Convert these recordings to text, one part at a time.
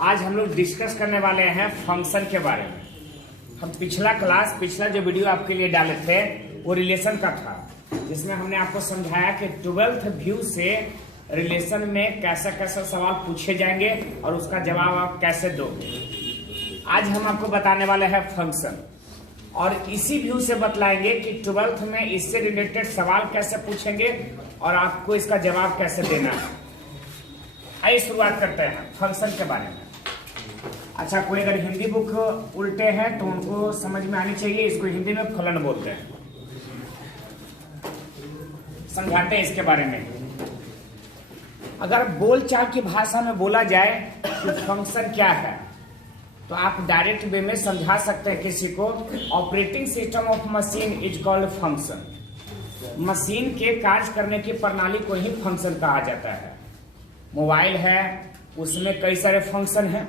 आज हम लोग डिस्कस करने वाले हैं फंक्शन के बारे में। हम पिछला जो वीडियो आपके लिए डाले थे वो रिलेशन का था, जिसमें हमने आपको समझाया कि 12th व्यू से रिलेशन में कैसा कैसा सवाल पूछे जाएंगे और उसका जवाब आप कैसे दोगे। आज हम आपको बताने वाले हैं फंक्शन, और इसी व्यू से बतलाएंगे कि 12th में इससे रिलेटेड सवाल कैसे पूछेंगे और आपको इसका जवाब कैसे देना है। आइए शुरुआत करते हैं फंक्शन के बारे में। अच्छा, कोई अगर हिंदी बुक उल्टे हैं तो उनको समझ में आनी चाहिए। इसको हिंदी में फलन बोलते हैं। समझाते हैं इसके बारे में। अगर बोलचाल की भाषा में बोला जाए कि फंक्शन क्या है, तो आप डायरेक्ट वे में समझा सकते हैं किसी को। Operating system of machine is called function. Machine के कार्य करने की प्रणाली को ही फंक्शन कहा जाता है। मोबाइल है, उसमें कई सारे फंक्शन है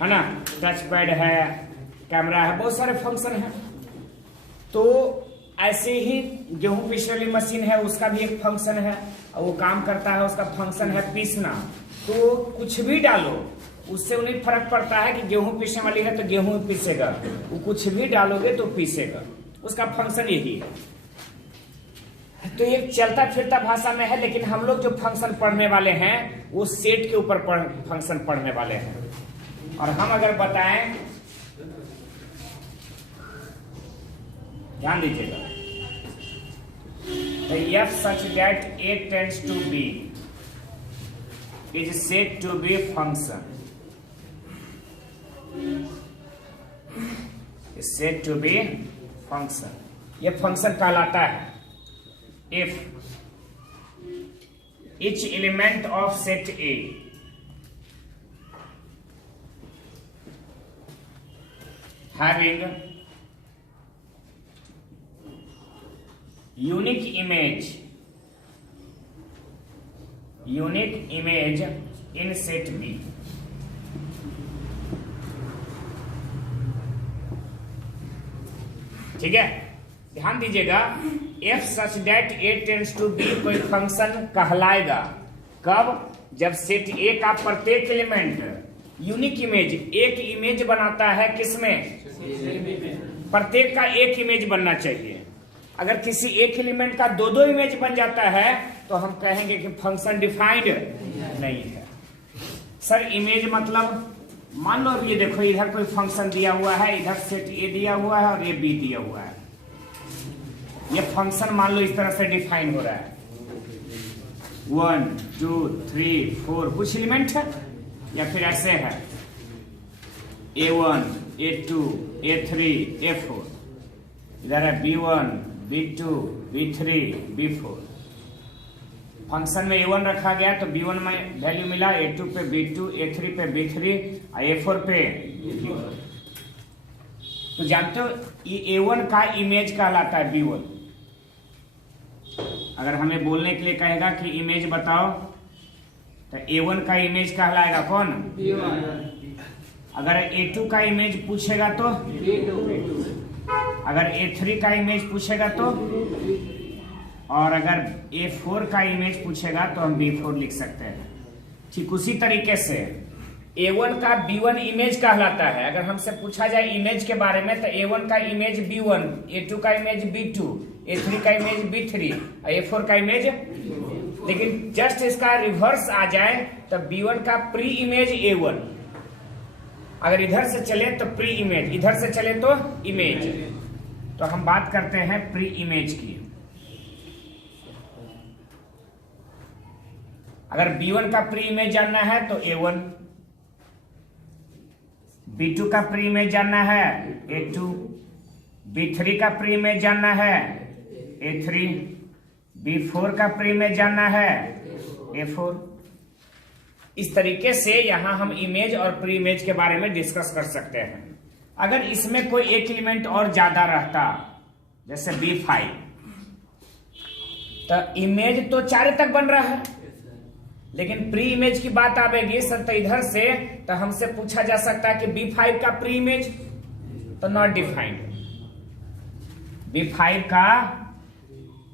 ना। टच पैड है, कैमरा है, बहुत सारे फंक्शन है। तो ऐसे ही गेहूं पीसने वाली मशीन है, उसका भी एक फंक्शन है और वो काम करता है। उसका फंक्शन है पीसना। तो कुछ भी डालो, उससे उन्हें फर्क पड़ता है कि गेहूं पीसने वाली है तो गेहूं पीसेगा, वो कुछ भी डालोगे तो पीसेगा। उसका फंक्शन यही है। तो ये चलता फिरता भाषा में है, लेकिन हम लोग जो फंक्शन पढ़ने वाले हैं वो सेट के ऊपर फंक्शन पढ़ने वाले हैं। और हम अगर बताएं, ध्यान दीजिएगा, f such that a tends to b is said to be function, is said to be function। ये फंक्शन कहलाता है if each element of set A having unique image in set B। ठीक है, ध्यान दीजिएगा। F such that A tends to B कोई function कहलाएगा कब? जब सेट A का प्रत्येक एलिमेंट यूनिक इमेज, एक इमेज बनाता है। किसमें? प्रत्येक का एक इमेज बनना चाहिए। अगर किसी एक एलिमेंट का दो इमेज बन जाता है तो हम कहेंगे कि फंक्शन डिफाइंड नहीं है। सर इमेज मतलब, मान लो ये देखो, इधर कोई फंक्शन दिया हुआ है, इधर सेट ए दिया हुआ है और ये बी दिया हुआ है। ये फंक्शन मान लो इस तरह से डिफाइन हो रहा है। 1 2 3 4 कुछ एलिमेंट है, या फिर ऐसे है A1 A2 A3 A4। इधर है B1 B2 B3 B4। Function में A1 रखा गया तो B1 में वैल्यू मिला, A2 पे B2, A3 पे B3 और A4 पे B4। तो जानते हो ये A1 का इमेज कहलाता है B1। अगर हमें बोलने के लिए कहेगा कि इमेज बताओ तो A1 का इमेज कहलाएगा कौन? B1। अगर A2 का इमेज पूछेगा तो B2। अगर A3 का इमेज पूछेगा तो, और अगर A4 का इमेज पूछेगा तो हम B4 लिख सकते हैं। ठीक उसी तरीके से A1 का B1 इमेज कहलाता है। अगर हमसे पूछा जाए इमेज के बारे में तो A1 का इमेज B1, A2 का इमेज B2, A3 का इमेज B3 और A4 का इमेज। लेकिन जस्ट इसका रिवर्स आ जाए तो B1 का प्री इमेज A1। अगर इधर से चले तो प्री इमेज, इधर से चले तो इमेज। तो हम बात करते हैं प्री इमेज की। अगर B1 का प्री इमेज जानना है तो A1, B2 का प्री इमेज जानना है A2, B3 का प्री इमेज जानना है A3, B4 का प्री इमेज जानना है A4। इस तरीके से यहां हम इमेज और प्री इमेज के बारे में डिस्कस कर सकते हैं। अगर इसमें कोई एक एलिमेंट और ज्यादा रहता, जैसे B5, तो इमेज तो 4 तक बन रहा है, लेकिन प्री इमेज की बात आवेगी सर तो इधर से, तो हमसे पूछा जा सकता है कि B5 का प्री इमेज, तो नॉट डिफाइंड। B5 का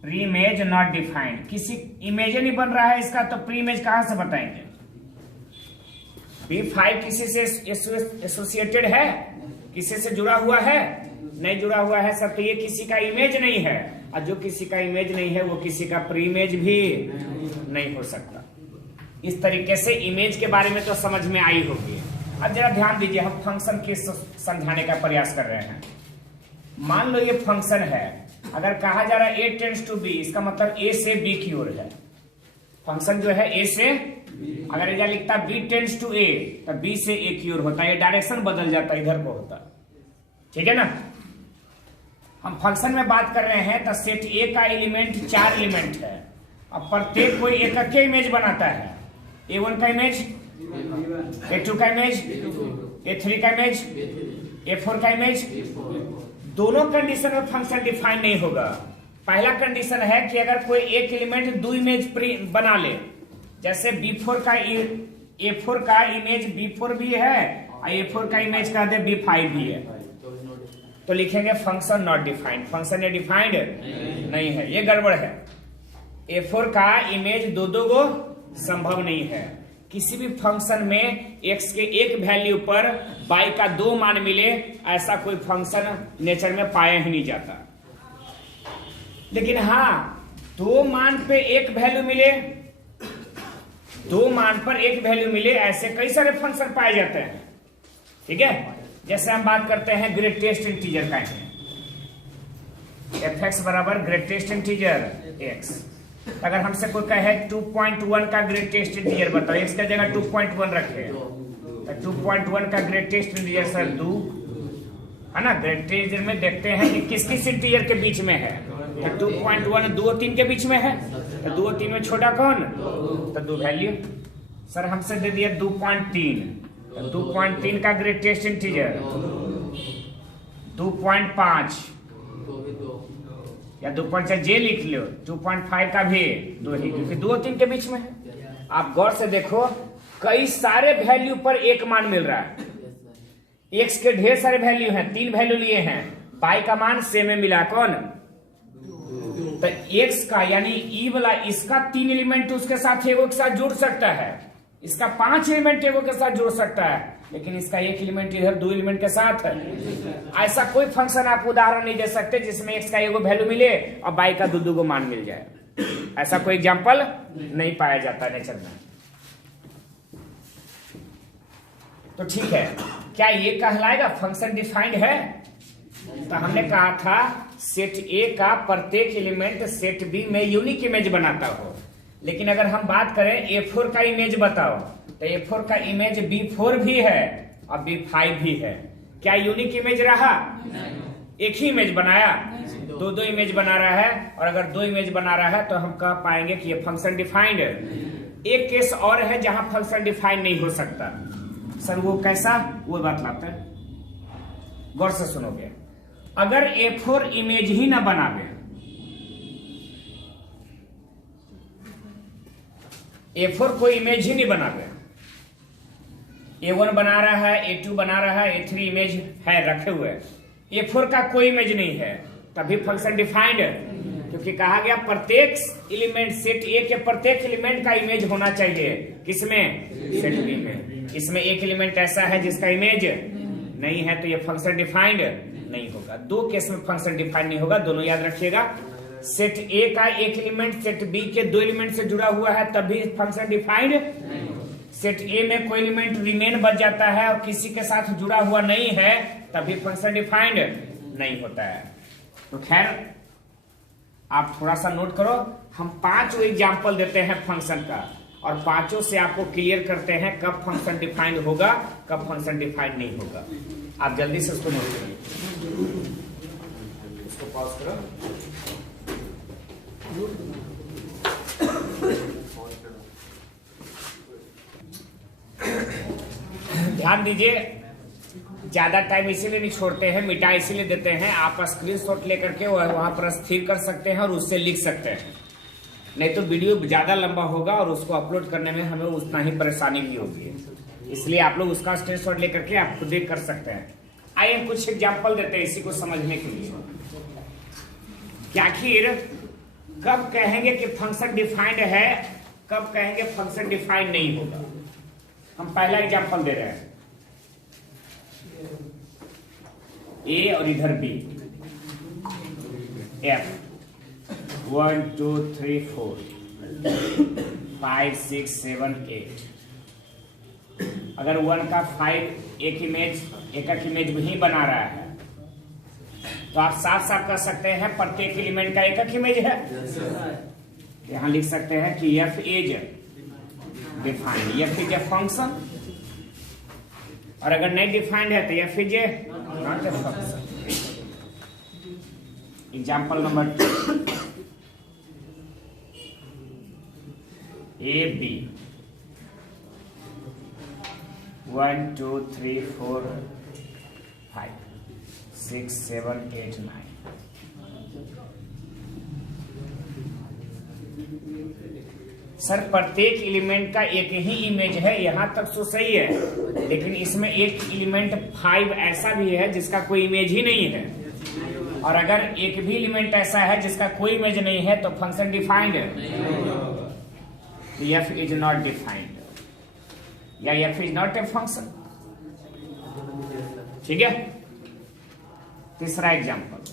प्री इमेज नॉट डिफाइंड, किसी इमेज नहीं बन रहा है इसका, तो प्री इमेज कहां से बताएंगे? B5 किसी से एसोसिएटेड है, किसी से जुड़ा हुआ है, नहीं जुड़ा हुआ है सर, तो ये किसी का इमेज नहीं है, और जो किसी का इमेज नहीं है वो किसी का प्री इमेज भी नहीं हो सकता। इस तरीके से इमेज के बारे में तो समझ में आई होगी। अब जरा ध्यान दीजिए, हम फंक्शन के समझाने का प्रयास कर रहे हैं। मान लो ये फंक्शन है, अगर कहा जा रहा है a टेंड्स टू b, इसका मतलब a से b की ओर है। फंक्शन जो है a से, अगर इधर लिखता b टेंड्स टू a, तो b से a की ओर होता है, ये डायरेक्शन बदल जाता है, इधर को होता। ठीक है ना। हम फंक्शन में बात कर रहे हैं, तो सेट a का एलिमेंट 4 एलिमेंट है, अब प्रत्येक कोई एक के इमेज बनाता है। a1 का इमेज, a2 का इमेज, a3 का इमेज, a4 का इमेज। दोनों कंडीशन में फंक्शन डिफाइन नहीं होगा। पहला कंडीशन है कि अगर कोई एक एलिमेंट 2 इमेज बना ले, जैसे B4 का A4 का इमेज B4 भी है और A4 का इमेज कह दे B5 भी है, तो लिखेंगे फंक्शन नॉट डिफाइंड। फंक्शन ये डिफाइंड नहीं है, ये गड़बड़ है। A4 का इमेज दो को संभव नहीं है। किसी भी फंक्शन में x के एक वैल्यू पर y का 2 मान मिले, ऐसा कोई फंक्शन नेचर में पाया ही नहीं जाता। लेकिन हाँ, 2 मान पे एक वैल्यू मिले, 2 मान पर एक वैल्यू मिले, ऐसे कई सारे फंक्शन पाए जाते हैं। ठीक है, जैसे हम बात करते हैं ग्रेटेस्ट इंटीजर का, f(x) बराबर ग्रेटेस्ट इंटीजर x। अगर हमसे कोई कहे 2.1 का ग्रेटेस्ट इंटीजर बताओ, x का जगह 2.1 रखे, तो 2.1 का ग्रेटेस्ट इंटीजर सर 2 है ना। ग्रेटेस्ट इंटीजर में देखते हैं कि किस किस इंटीजर के बीच में है, तो 2.1 2 और 3 के बीच में है, तो 2 और 3 में छोटा कौन, तो 2 वैल्यू। सर हमसे दे दिया 2.3, तो 2.3 का ग्रेटेस्ट इंटीजर 2.5 या 2.4 जे लिख लो, 2.5 का भी 2 ही, क्योंकि 2 और 3 के बीच में है। आप गौर से देखो, कई सारे वैल्यू पर एक मान मिल रहा है। x के ढेर सारे वैल्यू हैं, 3 वैल्यू लिए हैं, y का मान सेम में मिला कौन, तो x का यानी ई वाला, इसका 3 एलिमेंट उसके साथ एगो के साथ जुड़ सकता है, इसका 5 एलिमेंट एगो के साथ जुड़ सकता है, लेकिन इसका 1 एलिमेंट इधर 2 एलिमेंट के साथ है। ऐसा कोई फंक्शन आप उदाहरण नहीं दे सकते जिसमें x का एगो वैल्यू मिले और y का 2 को मान मिल जाए। ऐसा कोई एग्जांपल नहीं पाया जाता नेचर में। तो ठीक है, क्या ये कहलाएगा फंक्शन डिफाइंड है? तो हमने कहा था सेट A का प्रत्येक एलिमेंट सेट B में यूनिक इमेज बनाता हो। लेकिन अगर हम बात करें A4 का इमेज बताओ, तो A4 का इमेज B4 भी है और B5 भी है। क्या यूनिक इमेज रहा? एक ही इमेज बनाया? दो इमेज बना रहा है, और अगर 2 इमेज बना रहा है तो हम कह पाएंगे कि ये फंक्शन डिफाइंड है। एक केस और है जहां फंक्शन डिफाइंड नहीं हो सकता। सर वो कैसा, वो बात लाते हैं, गौर से सुनोगे। अगर A4 इमेज ही ना बनावे, A4 कोई इमेज ही नहीं बनावे, A1 बना रहा है, A2 बना रहा है, A3 इमेज है रखे हुए, A4 का कोई इमेज नहीं है, तभी फंक्शन डिफाइंड है। क्योंकि कहा गया प्रत्येक एलिमेंट सेट A के प्रत्येक एलिमेंट का इमेज होना चाहिए, किसमें, सेट B में। इसमें एक एलिमेंट ऐसा है जिसका इमेज नहीं है, तो ये फंक्शन डिफाइंड नहीं होगा। 2 केस में फंक्शन डिफाइंड नहीं होगा, दोनों याद रखिएगा। सेट A का एक एलिमेंट सेट B के 2 एलिमेंट से जुड़ा हुआ है तभी फंक्शन डिफाइंड। सेट A में कोई एलिमेंट रिमेन बच जाता है और किसी के साथ जुड़ा हुआ नहीं है, तभी फंक्शन डिफाइंड नहीं होता है। तो खैर आप थोड़ा सा नोट करो, हम 5 एग्जाम्पल देते हैं फंक्शन का, और 5 से आपको क्लियर करते हैं कब फंक्शन डिफाइंड होगा, कब फंक्शन डिफाइंड नहीं होगा। आप जल्दी से उसको नोट करिए, इसको पॉज करो। ध्यान दीजिए, ज्यादा टाइम इसीलिए नहीं छोड़ते हैं, मिटा इसीलिए देते हैं, आप स्क्रीनशॉट लेकर के वहां पर स्थिर कर सकते हैं और उससे लिख सकते हैं। नहीं तो वीडियो ज्यादा लंबा होगा और उसको अपलोड करने में हमें उतना ही परेशानी भी होगी, इसलिए आप लोग उसका स्क्रीनशॉट लेकर के आप खुद ही कर सकते हैं। आइए कुछ एग्जांपल देते हैं इसी को समझने के लिए कि आखिर कब कहेंगे कि फंक्शन डिफाइंड है, कब कहेंगे फंक्शन डिफाइंड नहीं होगा। हम पहला एग्जांपल दे रहे हैं, ए और इधर बी, एफ 1 2 3 4 5 6 7 8। अगर 1 का 5 एक इमेज ही बना रहा है तो आप साफ साफ कर सकते हैं प्रत्येक एलिमेंट का एक इमेज है। यहां लिख सकते हैं कि F is defined, F is a function, और अगर नहीं डिफाइंड है तो F is not a function. Example number 2, A B 1 2 3 4 5 6 7 8 9। Sir प्रत्येक एलिमेंट का एक ही इमेज है, यहां तक तो सही है, लेकिन इसमें एक एलिमेंट 5 ऐसा भी है जिसका कोई इमेज ही नहीं है, और अगर एक भी एलिमेंट ऐसा है जिसका कोई इमेज नहीं है तो फंक्शन डिफाइंड है। एफ इज नॉट डिफाइंड या F is not a function. ठीक है। तीसरा एग्जांपल,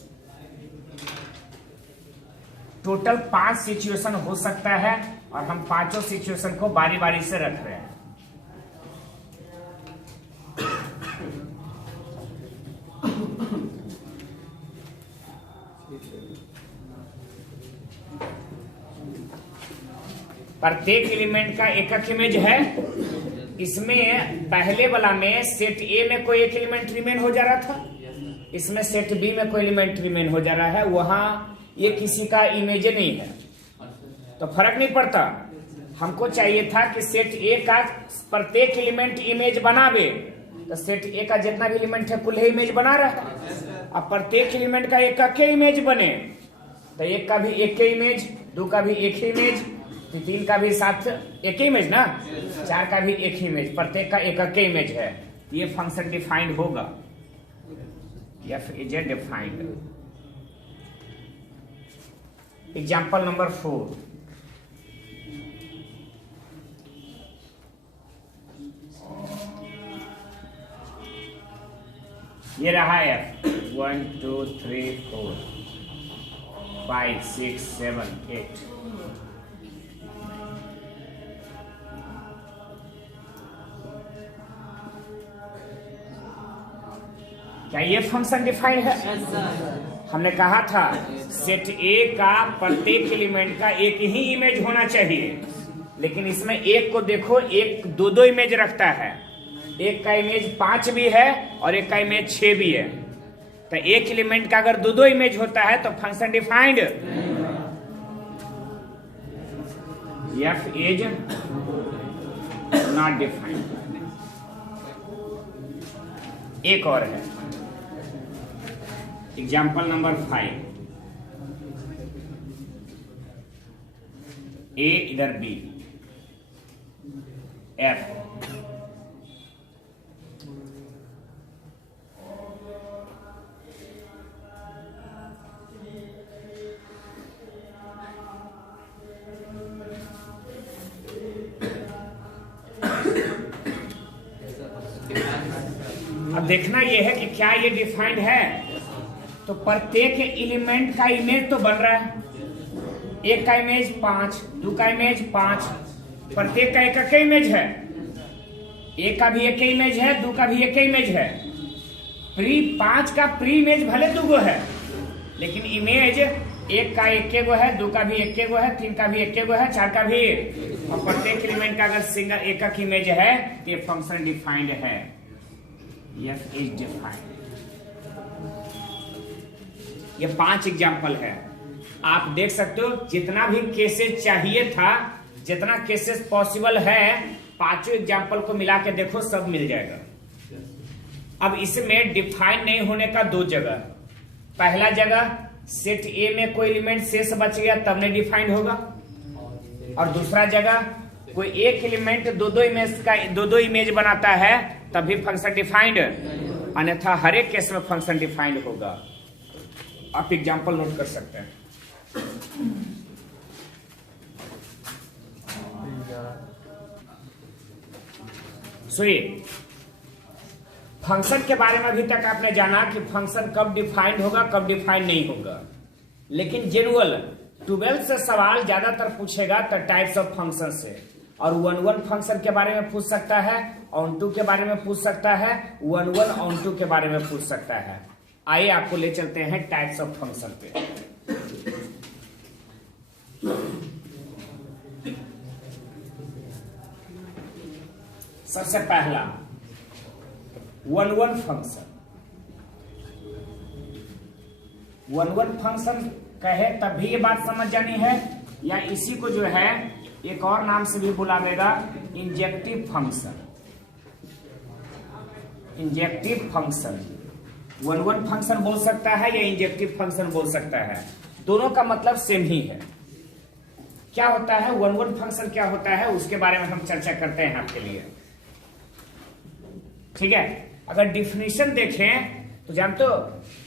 टोटल 5 सिचुएशन हो सकता है और हम पांचों सिचुएशन को बारी बारी से रख रहे हैं। प्रत्येक एलिमेंट का एक इमेज है। इसमें पहले वाला में सेट ए में कोई एक एलिमेंट रिमेन हो जा रहा था, इसमें सेट बी में कोई एलिमेंट रिमेन हो जा रहा है, वहां ये किसी का इमेज नहीं है तो फर्क नहीं पड़ता। हमको चाहिए था कि सेट ए का प्रत्येक एलिमेंट इमेज बनावे, तो सेट ए का जितना भी एलिमेंट है कुल इमेज बना रहा है। अब प्रत्येक एलिमेंट का एक के इमेज बने तो एक का भी एक के इमेज, 2 का भी एक ही इमेज, 3 का भी साथ एक ही इमेज ना, 4 का भी एक ही इमेज, प्रत्येक का एक के इमेज है, ये फंक्शन डिफाइंड होगा। F is A defined. Example number 4, ये रहा एफ 1 2 3 4 5 6 7 8। क्या ये फंक्शन डिफाइंड है? हमने कहा था सेट ए का प्रत्येक एलिमेंट का एक ही इमेज होना चाहिए, लेकिन इसमें एक को देखो, एक 2 इमेज रखता है, एक का इमेज 5 भी है और एक का इमेज 6 भी है, तो एक एलिमेंट का अगर 2 इमेज होता है तो function defined. F is not defined. एक और है, एग्जाम्पल नंबर 5, ए इधर बी, एफ अब देखना यह है कि क्या ये डिफाइंड है। तो प्रत्येक एलिमेंट का इमेज तो बन रहा है, एक का इमेज 5, 2 का इमेज 5, प्रत्येक का एक इमेज है, एक का भी एक इमेज है, 2 का भी एक इमेज है। 5 का प्री इमेज भले 2 है, लेकिन इमेज एक का एक गो है, 2 का भी एक गो है, 3 का भी एक गो है, 4 का भी, और प्रत्येक एलिमेंट का अगर सिंगल एक इमेज है तो ये फंक्शन डिफाइंड है। F is defined. ये 5 एग्जाम्पल है, आप देख सकते हो जितना भी केसेस चाहिए था, जितना केसेस पॉसिबल है, 5 एग्जाम्पल को मिला के देखो सब मिल जाएगा। अब इसमें डिफाइन नहीं होने का 2 जगह, पहला जगह सेट ए में कोई एलिमेंट शेष बच गया तब नहीं डिफाइंड होगा, और दूसरा जगह कोई एक एलिमेंट 2 इमेज का 2 इमेज बनाता है तभी फंक्शन डिफाइंड, अन्यथा हर एक केस में फंक्शन डिफाइंड होगा। आप एग्जाम्पल नोट कर सकते हैं। सुनिए, फंक्शन के बारे में अभी तक आपने जाना कि फंक्शन कब डिफाइंड होगा, कब डिफाइंड नहीं होगा, लेकिन जेनुअल 12 से सवाल ज्यादातर पूछेगा तो टाइप्स ऑफ फंक्शन से, और 1 फंक्शन के बारे में पूछ सकता है, ऑन टू के बारे में पूछ सकता है, 1 ऑन टू के बारे में पूछ सकता है। आइए आपको ले चलते हैं टाइप्स ऑफ फंक्शन पे। सबसे पहला 1 फंक्शन। 1 फंक्शन कहे तब भी ये बात समझ जानी है, या इसी को जो है एक और नाम से भी बुलावेगा, injective function. Injective function 1 function बोल सकता है या इंजेक्टिव फंक्शन बोल सकता है, दोनों का मतलब सेम ही है। क्या होता है 1 फंक्शन, क्या होता है उसके बारे में हम चर्चा करते हैं आपके लिए, ठीक है। अगर डिफिनीशन देखें तो जानते हो,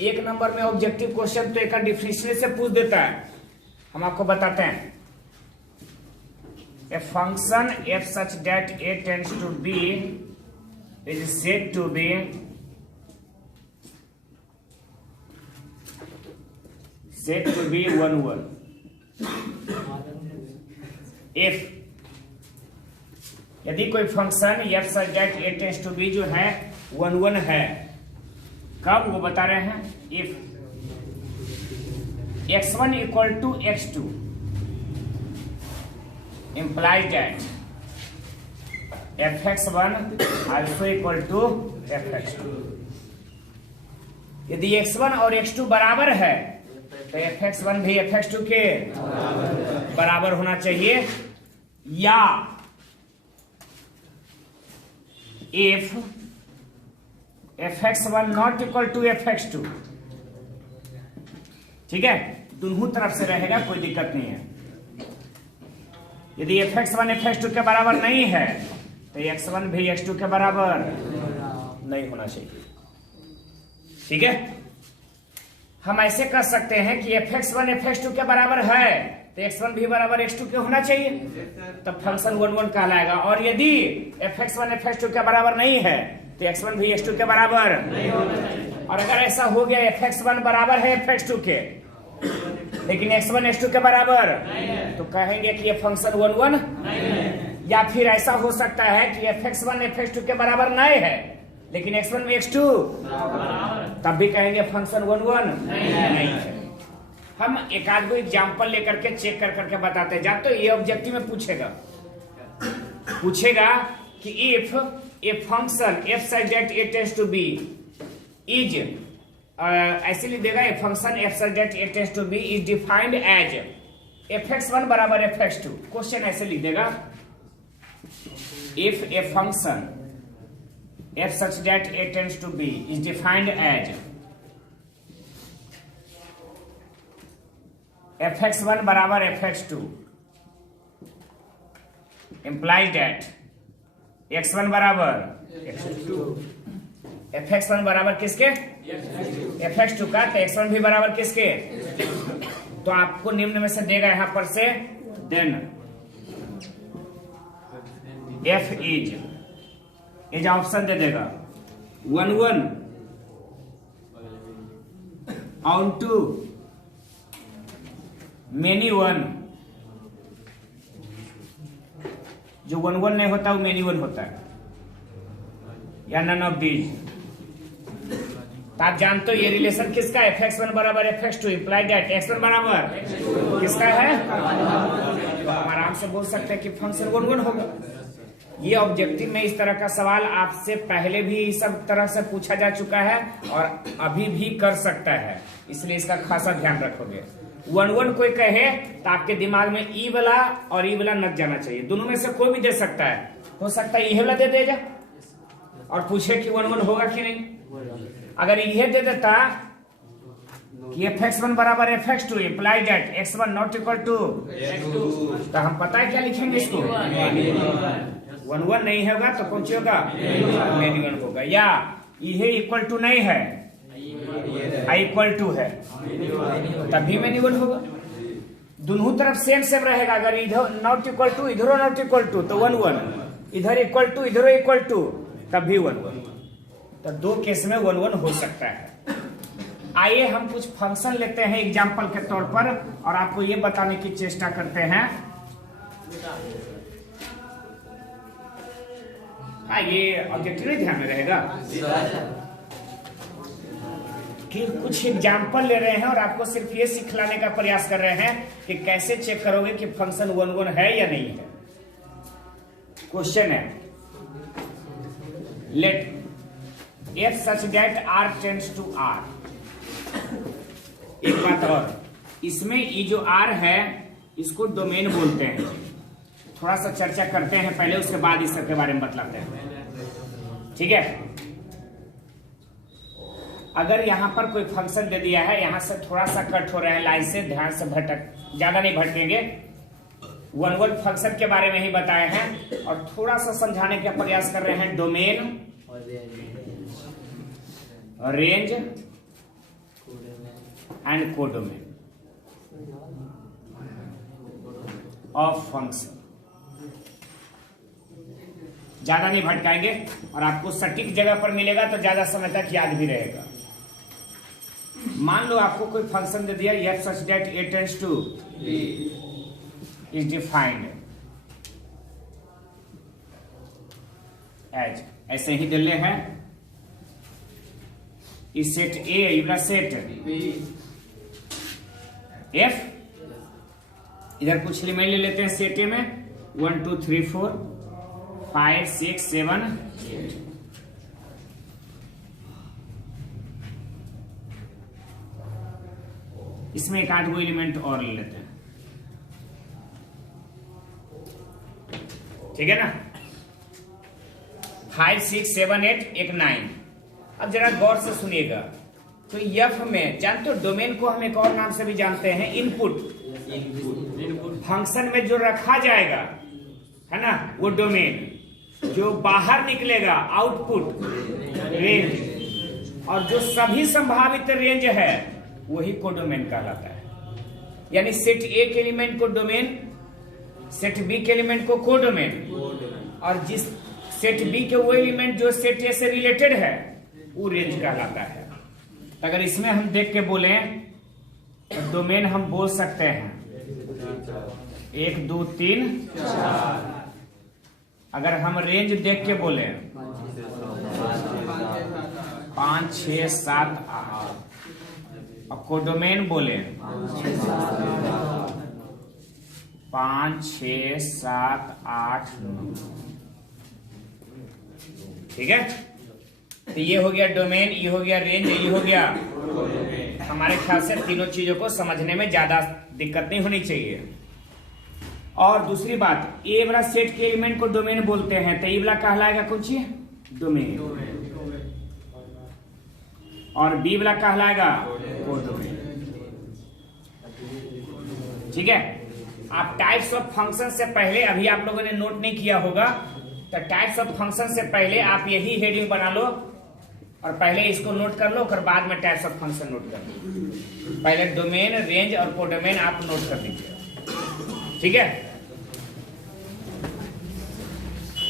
1 नंबर में ऑब्जेक्टिव क्वेश्चन तो एक डिफिनीशन से पूछ देता है। हम आपको बताते हैं, a function F such that A tends to B is said to be one one if, यदि कोई function F such that A tends to B जो है 1 है, कब वो बता रहे हैं, if x1 equal to x2 implies that fx1 also equal to fx2। यदि x1 और x2 बराबर है तो fx1 भी fx2 के बराबर होना चाहिए, या if fx1 not equal to fx2, ठीक है, दोनों तरफ से रहेगा, कोई दिक्कत नहीं है। यदि fx1 fx2 के बराबर नहीं है तो x1 भी x2 के बराबर नहीं होना चाहिए, ठीक है। हम ऐसे कर सकते हैं कि fx1 fx2 के बराबर है तो x1 भी बराबर x2 के होना चाहिए, तब फंक्शन 1 कहलाएगा। और यदि fx1 fx2 के बराबर नहीं है तो x1 भी x2 के बराबर नहीं होना चाहिए। और अगर ऐसा हो गया fx1 बराबर है fx2 के लेकिन x1 x2 के बराबर, तो कहेंगे कि ये फंक्शन 1 नहीं है। या फिर ऐसा हो सकता है कि fx1 fx2 के बराबर नहीं है लेकिन x1 में x2, तब भी कहेंगे फंक्शन 1 नहीं है। हम एक आध गो एग्जाम्पल लेकर के चेक कर करके बताते हैं। तो ये ऑब्जेक्टिव में पूछेगा कि if A function f such that a tends to b is, ऐसे लिख देगा, ए function f such that a tends to b is defined as fx1 बराबर fx2। क्वेश्चन ऐसे लिख देगा, if a function f such that a tends to b is defined as fx1 बराबर fx2 implies that x1 बराबर x2, fx1 बराबर किसके, fx2 का, तो x1 भी बराबर किसके, तो आपको निम्न में से देगा यहां पर से, देन f इज ऑप्शन दे देगा 1 ऑन टू मेनी 1, जो 1 नहीं होता वो मेनी 1 होता है, या नन ऑफ दीज। तो आप जानते हो ये रिलेशन किसका है, fx1 बराबर fx2 इम्प्लाइड दैट x1 बराबर किसका है, तो हम आराम से बोल सकते हैं कि फंक्शन 1 होगा। ये ऑब्जेक्टिव में इस तरह का सवाल आपसे पहले भी इस सब तरह से पूछा जा चुका है और अभी भी कर सकता है, इसलिए इसका खासा ध्यान रखोगे। 1 कोई कहे तो आपके दिमाग में ई वाला और ई वाला नट जाना चाहिए, दोनों में से कोई भी दे सकता है। हो सकता है ये वाला दे देगा और पूछे कि 1 होगा कि नहीं। अगर यह दे देता कि fx1 बराबर fx2 imply that x1 not equal to x2, तो हम पता है क्या लिखेंगे इसको, 1 नहीं होगा तो कौन सी होगा, मेनी 1 होगा। या ये इक्वल टू नहीं है, आई इक्वल टू है, तभी मेनी 1 होगा। दोनों तरफ सेम रहेगा। अगर इधर नॉट इक्वल टू, इधर नॉट इक्वल टू, तो 1 इधर इक्वल टू, इधर इक्वल टू, तब भी 1 1। तो 2 केस में 1 1 हो सकता है। आइए हम कुछ फंक्शन लेते हैं एग्जाम्पल के तौर पर और आपको ये बताने की चेष्टा करते हैं। ये ऑब्जेक्टिव ध्यान में रहेगा कि कुछ एग्जाम्पल ले रहे हैं और आपको सिर्फ ये सिखलाने का प्रयास कर रहे हैं कि कैसे चेक करोगे कि फंक्शन 1 1 है या नहीं है। क्वेश्चन है, let F such that R tends to R. एक बात और, इसमें ये जो आर है इसको डोमेन बोलते हैं। थोड़ा सा चर्चा करते हैं पहले, उसके बाद इस सब के बारे में बतलाते हैं, ठीक है। अगर यहां पर कोई फंक्शन दे दिया है, यहां से थोड़ा सा कट हो रहा है लाइन से, ध्यान से ज्यादा नहीं भटकेंगे। 1 1 फंक्शन के बारे में ही बताए हैं और थोड़ा सा समझाने का प्रयास कर रहे हैं। Domain, range and codomain of function. ज्यादा नहीं भटकाएंगे और आपको सटीक जगह पर मिलेगा तो ज्यादा समय तक याद भी रहेगा। मान लो आपको कोई फंक्शन दे दिया, F such that A tends to is defined as, ऐसे ही दिले हैं। इस सेट ए युला सेट एफ, इधर कुछ एलिमेंट ले लेते हैं सेट ए में 1 2 3 4 5 6 7 8। इसमें एक 8 एलिमेंट और ले लेते हैं, ठीक है ना। 5 6 7 8 एक 9। अब जरा गौर से सुनिएगा, तो एफ में जानते हो डोमेन को हम एक और नाम से भी जानते हैं, इनपुट। फंक्शन में जो रखा जाएगा है ना वो डोमेन, जो बाहर निकलेगा आउटपुट रेंज, और जो सभी संभावित रेंज है वही कोडोमेन कहलाता है। यानी सेट ए के एलिमेंट को डोमेन, सेट बी के एलिमेंट को कोडोमेन, और जिस सेट बी के वो एलिमेंट जो सेट ए से रिलेटेड है वो रेंज कहलाता है। अगर इसमें हम देख के बोले तो डोमेन हम बोल सकते हैं 1 2 3 4। अगर हम रेंज देख के बोले 5 6 7 8, और कोडोमेन बोले 5 6 7 8 9, ठीक है। तो ये हो गया डोमेन, ये हो गया रेंज, ये हो गया। हमारे ख्याल से तीनों चीजों को समझने में ज्यादा दिक्कत नहीं होनी चाहिए। और दूसरी बात, ए वाला सेट के एलिमेंट को डोमेन बोलते हैं, तो ये वाला कहलाएगा कौन सी डोमेन, और बी वाला कहलाएगा कोडोमेन, ठीक है। आप टाइप्स ऑफ फंक्शन से पहले, अभी आप लोगों ने नोट नहीं किया होगा, तो टाइप्स ऑफ फंक्शन से पहले आप यही हेडिंग बना लो और पहले इसको नोट कर लो, और बाद में टाइप्स ऑफ फंक्शन नोट कर लो। पहले डोमेन, रेंज और कोडोमेन आप नोट कर लीजिए, ठीक है।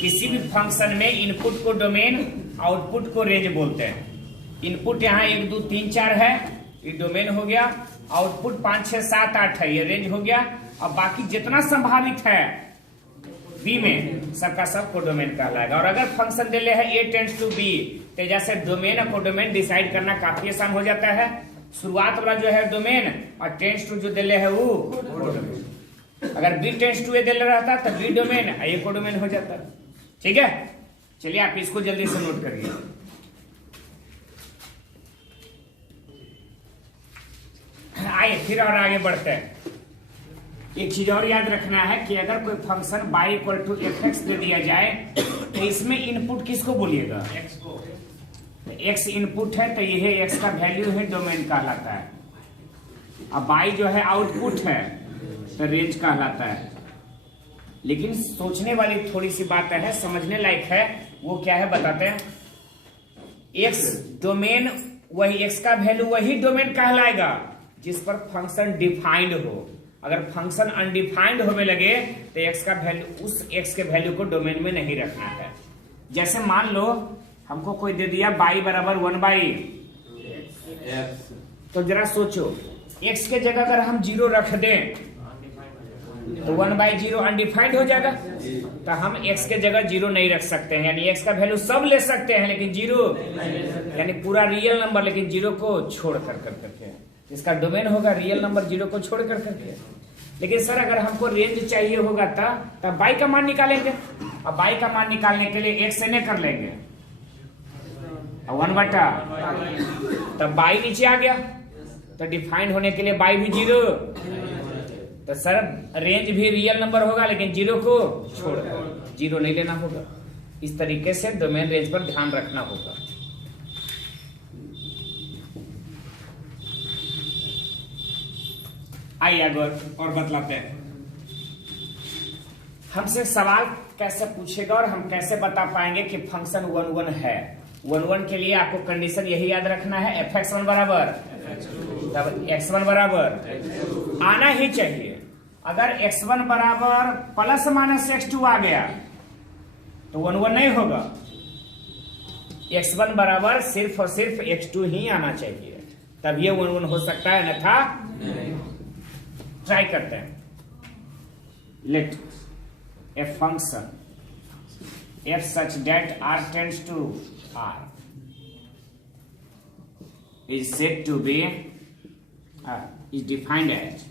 किसी भी फंक्शन में इनपुट को डोमेन, आउटपुट को रेंज बोलते हैं। इनपुट यहाँ 1 2 3 4 है, ये डोमेन हो गया। आउटपुट 5 6 7 8 है, ये रेंज हो गया। और बाकी जितना संभावित है बी में, सबका सब कोडोमेन कहलाएगा। और अगर फंक्शन दे है ए टेंड्स टू बी, तो जैसे डोमेन और कोडोमेन डिसाइड करना काफी आसान हो जाता है। शुरुआत वाला जो है डोमेन और टेंड्स टू जो दे है वो कोडोमेन। अगर बी टेंड्स टू ए दे रहता तो बी डोमेन, ये कोडोमेन हो जाता, ठीक है। चलिए आप इसको जल्दी से नोट करिए। आइए फिर और आगे बढ़ते हैं। एक चीज और याद रखना है कि अगर कोई function y equal to fx दे दिया जाए तो इसमें इनपुट किसको बोलिएगा, x को। x इनपुट है तो यह x का वैल्यू है, डोमेन कहलाता है। अब y जो है आउटपुट है तो रेंज कहलाता है। लेकिन सोचने वाली थोड़ी सी बात है, समझने लायक है, वो क्या है बताते हैं। x डोमेन वही, x का वैल्यू वही डोमेन कहलाएगा जिस पर फंक्शन डिफाइंड हो। अगर फंक्शन अनडिफाइंड होने लगे तो x का वैल्यू, उस x के वैल्यू को डोमेन में नहीं रखना है। जैसे मान लो हमको कोई दे दिया y बराबर 1/x, तो जरा सोचो x के जगह अगर हम 0 रख दें तो 1/0 अनडिफाइंड हो जाएगा। तो हम x के जगह 0 नहीं रख सकते हैं, यानी x का वैल्यू सब ले सकते हैं लेकिन 0, यानी पूरा रियल नंबर लेकिन 0 को छोड़ कर करके, इसका डोमेन होगा रियल नंबर 0 को छोड़ कर करके। लेकिन सर अगर हमको रेंज चाहिए होगा तब y का मान निकालेंगे। अब y का मान निकालने के लिए x ने कर लेंगे 1 बटा, तब y नीचे आ गया, तो डिफाइंड होने के लिए y भी 0, तो सर रेंज भी रियल नंबर होगा लेकिन 0 को छोड़ 0 नहीं लेना होगा। इस तरीके से डोमेन रेंज पर ध्यान रखना होगा। आइए आगे और बतलाते हैं। हमसे सवाल कैसे पूछेगा और हम कैसे बता पाएंगे कि फंक्शन 1 है। 1 के लिए आपको कंडीशन यही याद रखना है, fx1 बराबर, तब x1 बराबर आना ही चाहिए। अगर x1 बराबर प्लस माइनस x2 आ गया तो 1 नहीं होगा। x1 बराबर सिर्फ और सिर्फ x2 ही आना चाहिए, तब ये 1 हो सकता है, अन्यथा ट्राई करते हैं। Let a function f such that r tends to r is said to be is defined as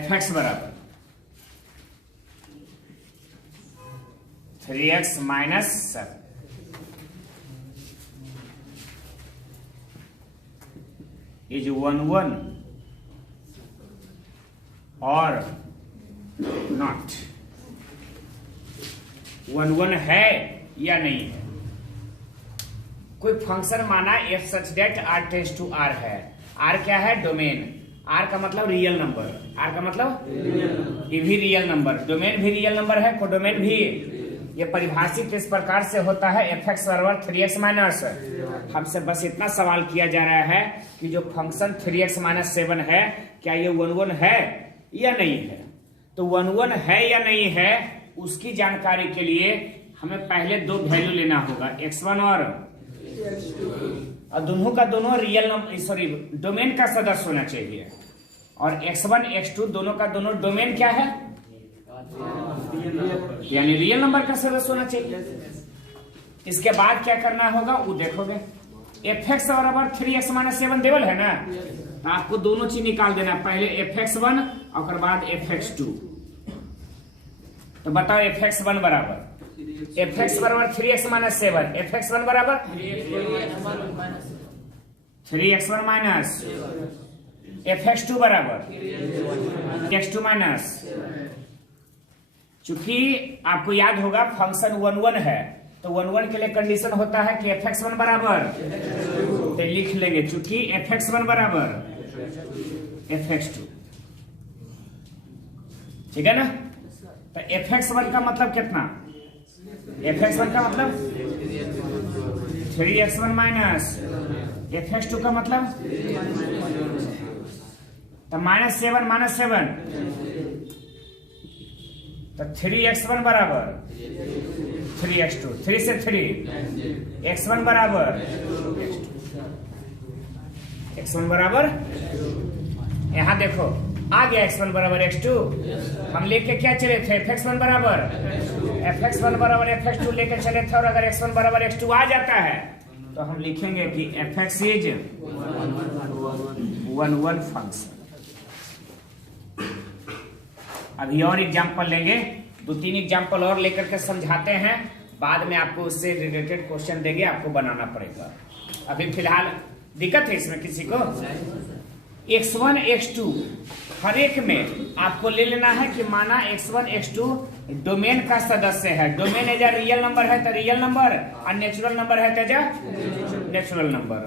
fx बराबर 3x माइनस 7 इज 1 और नॉट। 1 है या नहीं है। कोई फंक्शन माना f such that r tends to r है। r क्या है? डोमेन। r का मतलब रियल नंबर, r का मतलब ये भी रियल नंबर, डोमेन भी रियल नंबर है, कोडोमेन भी। ये परिभाषित इस प्रकार से होता है fx बराबर 3x माइनस। हमसे बस इतना सवाल किया जा रहा है कि जो फंक्शन 3x माइनस 7 है क्या ये 1 है या नहीं है। तो 1 है या नहीं है उसकी जानकारी के लिए हमें पहले दो वैल्यू लेना होगा, x1 और दोनों का दोनों रियल नंबर, सॉरी डोमेन का सदस्य होना चाहिए। और x1 x2 दोनों का दोनों डोमेन क्या है, यानी रियल नंबर का सदस्य होना चाहिए। इसके बाद क्या करना होगा वो देखोगे। fx बराबर 3x माइनस 7 देवल है ना, तो आपको दोनों चीज निकाल देना, पहले fx1 और बाद fx2। तो बताओ fx1 बराबर fx बराबर 3x माइनस 7, fx1 बराबर 3x1 माइनस, fx2 बराबर x2 माइनस। चूंकि आपको याद होगा फंक्शन 1 है, तो 1 के लिए कंडीशन होता है कि fx1 बराबर, तो लिख लेंगे चूंकि fx1 बराबर fx2, ठीक है ना। तो fx1 का मतलब कितना, fx1 का मतलब 3x1 माइनस, fx2 का मतलब तो -7 तो 3x1 बराबर 3x2, 3 से 3 x1 बराबर x1 बराबर, यहां देखो आ गया x1 बराबर x2। हम लेके क्या चले थे, fx1 बराबर fx2 लेके चले थे, और अगर x1 बराबर x2 आ जाता है तो हम लिखेंगे कि fx इज 1 फंक्शन। अभी और एग्जाम्पल लेंगे, 2-3 एग्जाम्पल और लेकर के समझाते हैं, बाद में आपको उससे रिलेटेड क्वेश्चन देंगे, आपको बनाना पड़ेगा। अभी फिलहाल दिक्कत है इसमें किसी को। x1 x2 हर एक में आपको ले लेना है कि माना x1 x2 डोमेन का सदस्य है। डोमेन एज रियल नंबर है तो रियल नंबर, और नेचुरल नंबर है तो नेचुरल नंबर।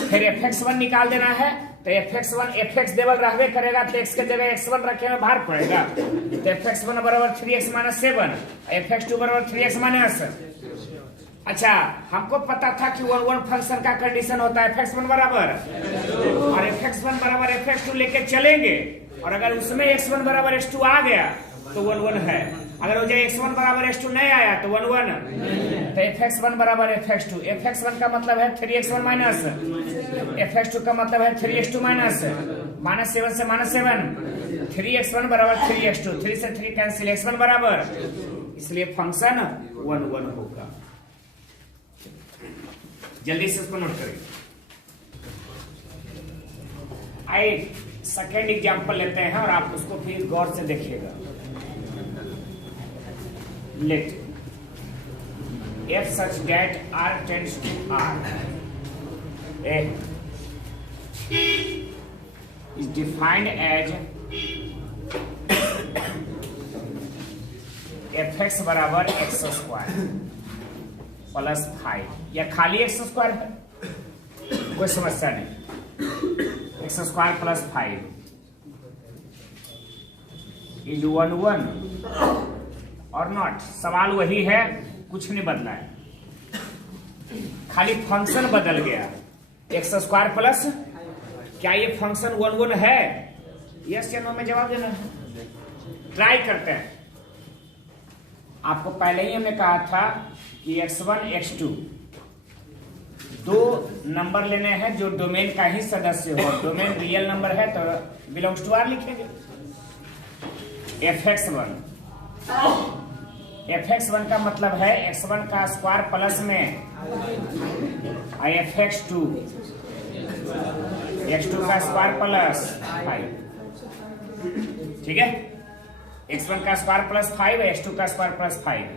फिर fx1 निकाल देना है, तो fx1 fx देवल रहबे करेगा, तो x के जगह x1 रखे में बाहर पड़ेगा। तो fx1 बराबर 3x माइनस 7, fx2 बराबर 3x माइनस। अच्छा, हमको पता था कि 1 फंक्शन का कंडीशन होता है fx1 बराबर, और fx1 बराबर fx2 लेके चलेंगे और अगर उसमें x1 बराबर x2 आ गया तो 1 1 है। अगर हो जाए x1 बराबर x2 नहीं आया तो 1 1, तो fx1 बराबर fx2। fx1 का मतलब है 3x1 माइनस, fx2 का मतलब है 3x2 माइनस, -7 से -7, 3x1 बराबर 3x2, 3 से 3 कैंसिल, x1 बराबर, इसलिए फंक्शन 1 1 होगा। जल्दी से उसको नोट करें। आइए सेकेंड एग्जांपल लेते हैं और आप उसको फिर गौर से देखिएगा। Let f such that r tends to r is defined as fx बराबर x स्क्वायर प्लस 5, या खाली x स्क्वायर है, कोई समस्या नहीं, x स्क्वायर प्लस 5 इज 1 1 और नॉट। सवाल वही है, कुछ नहीं बदला है, खाली फंक्शन बदल गया। एक्स स्क्वायर प्लस, क्या ये फंक्शन 1 1 है? यस या नो में जवाब देना है। ट्राई करते हैं। आपको पहले ही हमने कहा था कि x1 x2 दो नंबर लेने हैं जो डोमेन का ही सदस्य हो। डोमेन रियल नंबर है तो बिलोंग्स टू आर लिखेंगे। fx1 का मतलब है x1 का स्क्वायर प्लस में fx2, x2 का स्क्वायर प्लस 5, ठीक है। x1 का स्क्वायर प्लस 5, x2 का स्क्वायर प्लस 5।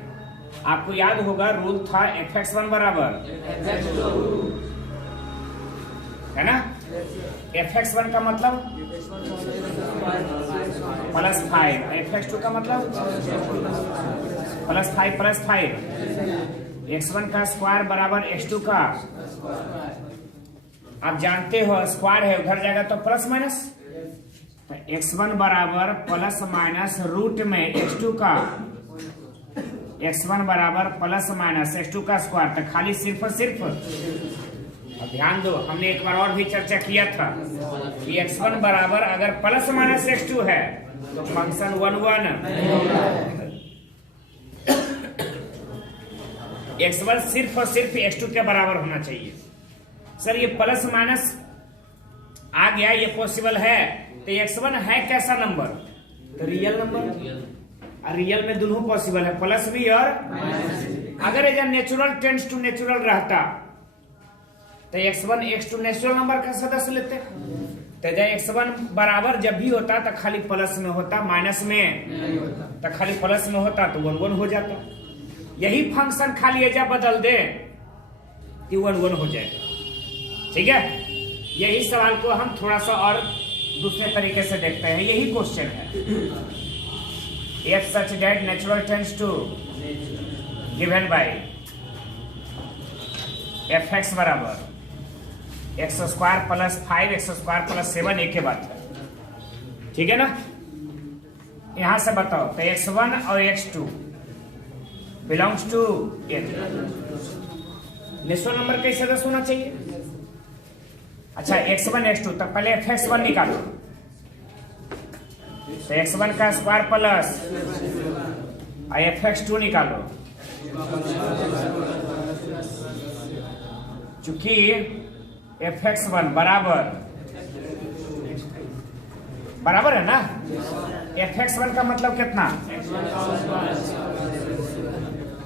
आपको याद होगा रूल था fx1 बराबर है ना। fx1 का मतलब प्लस 5, fx2 का मतलब प्लस 5 प्लस 5। x1 का स्क्वायर बराबर x2 का, आप जानते हो स्क्वायर है, उधर जाएगा तो प्लस माइनस, x1 बराबर प्लस माइनस रूट में x2 का, x1 बराबर प्लस माइनस x2 का स्क्वायर, तो खाली सिर्फ और सिर्फ। अब ध्यान दो, हमने एक बार और भी चर्चा किया था कि x1 बराबर अगर प्लस माइनस x2 है तो फंक्शन 1 1, x1 सिर्फ और सिर्फ x2 के बराबर होना चाहिए। सर ये प्लस माइनस आ गया, ये पॉसिबल है, तो x1 है कैसा नंबर? तो रियल नंबर। रियल में दोनों पॉसिबल है, प्लस भी और अगर ये नेचुरल टेंड्स टू नेचुरल रहता तो x1 x2 नेचुरल नंबर का सदस्य लेते। तो जब x1 बराबर जब भी होता तो खाली प्लस में होता, माइनस में तो खाली प्लस में होता तो 1 1 हो जाता। यही फंक्शन खाली एजा बदल दे कि 1 1 हो जाएगा, ठीक है। यही सवाल को हम थोड़ा सा और दूसरे तरीके से देखते हैं। यही क्वेश्चन है, f such that natural tends to given by fx बराबर x square plus 5 x square plus 7, एक के बाद है, ठीक है ना। यहां से बताओ तो x1 और x2 belongs to natural number कैसे सदस्य होना चाहिए। अच्छा x1 x2, तो पहले fx1 निकालो, तो x1 का स्क्वायर प्लस fx2 निकालो। चूंकि fx1 बराबर है ना, fx1 का मतलब कितना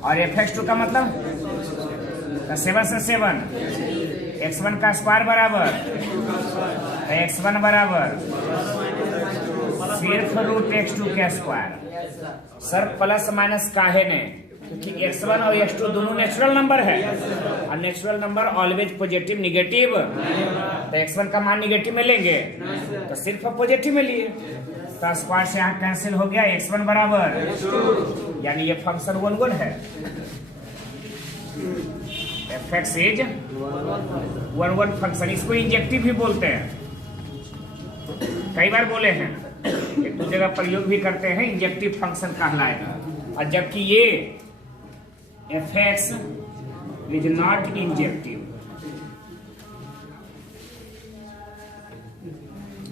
और fx2 का मतलब 7 से 7, x1 का स्क्वायर बराबर x1 बराबर सिर्फ रूट x2 के स्क्वायर। सर प्लस माइनस काहे ने? क्योंकि x1 और x2 दोनों नेचुरल नंबर है और natural number always positive negative, तो x1 का मान निगेटिव में लेंगे तो सिर्फ पॉजिटिव में लिए, तो स्क्वायर से यहाँ कैंसिल हो गया, x1 बराबर, यानी ये फंक्शन 1 1 है। fx इज 1 1 फंक्शन, इसको इंजेक्टिव भी बोलते हैं, कई बार बोले हैं, एक दो जगह प्रयोग भी करते हैं, इंजेक्टिव फंक्शन कहलाएगा। और जबकि ये fx इज नॉट इंजेक्टिव।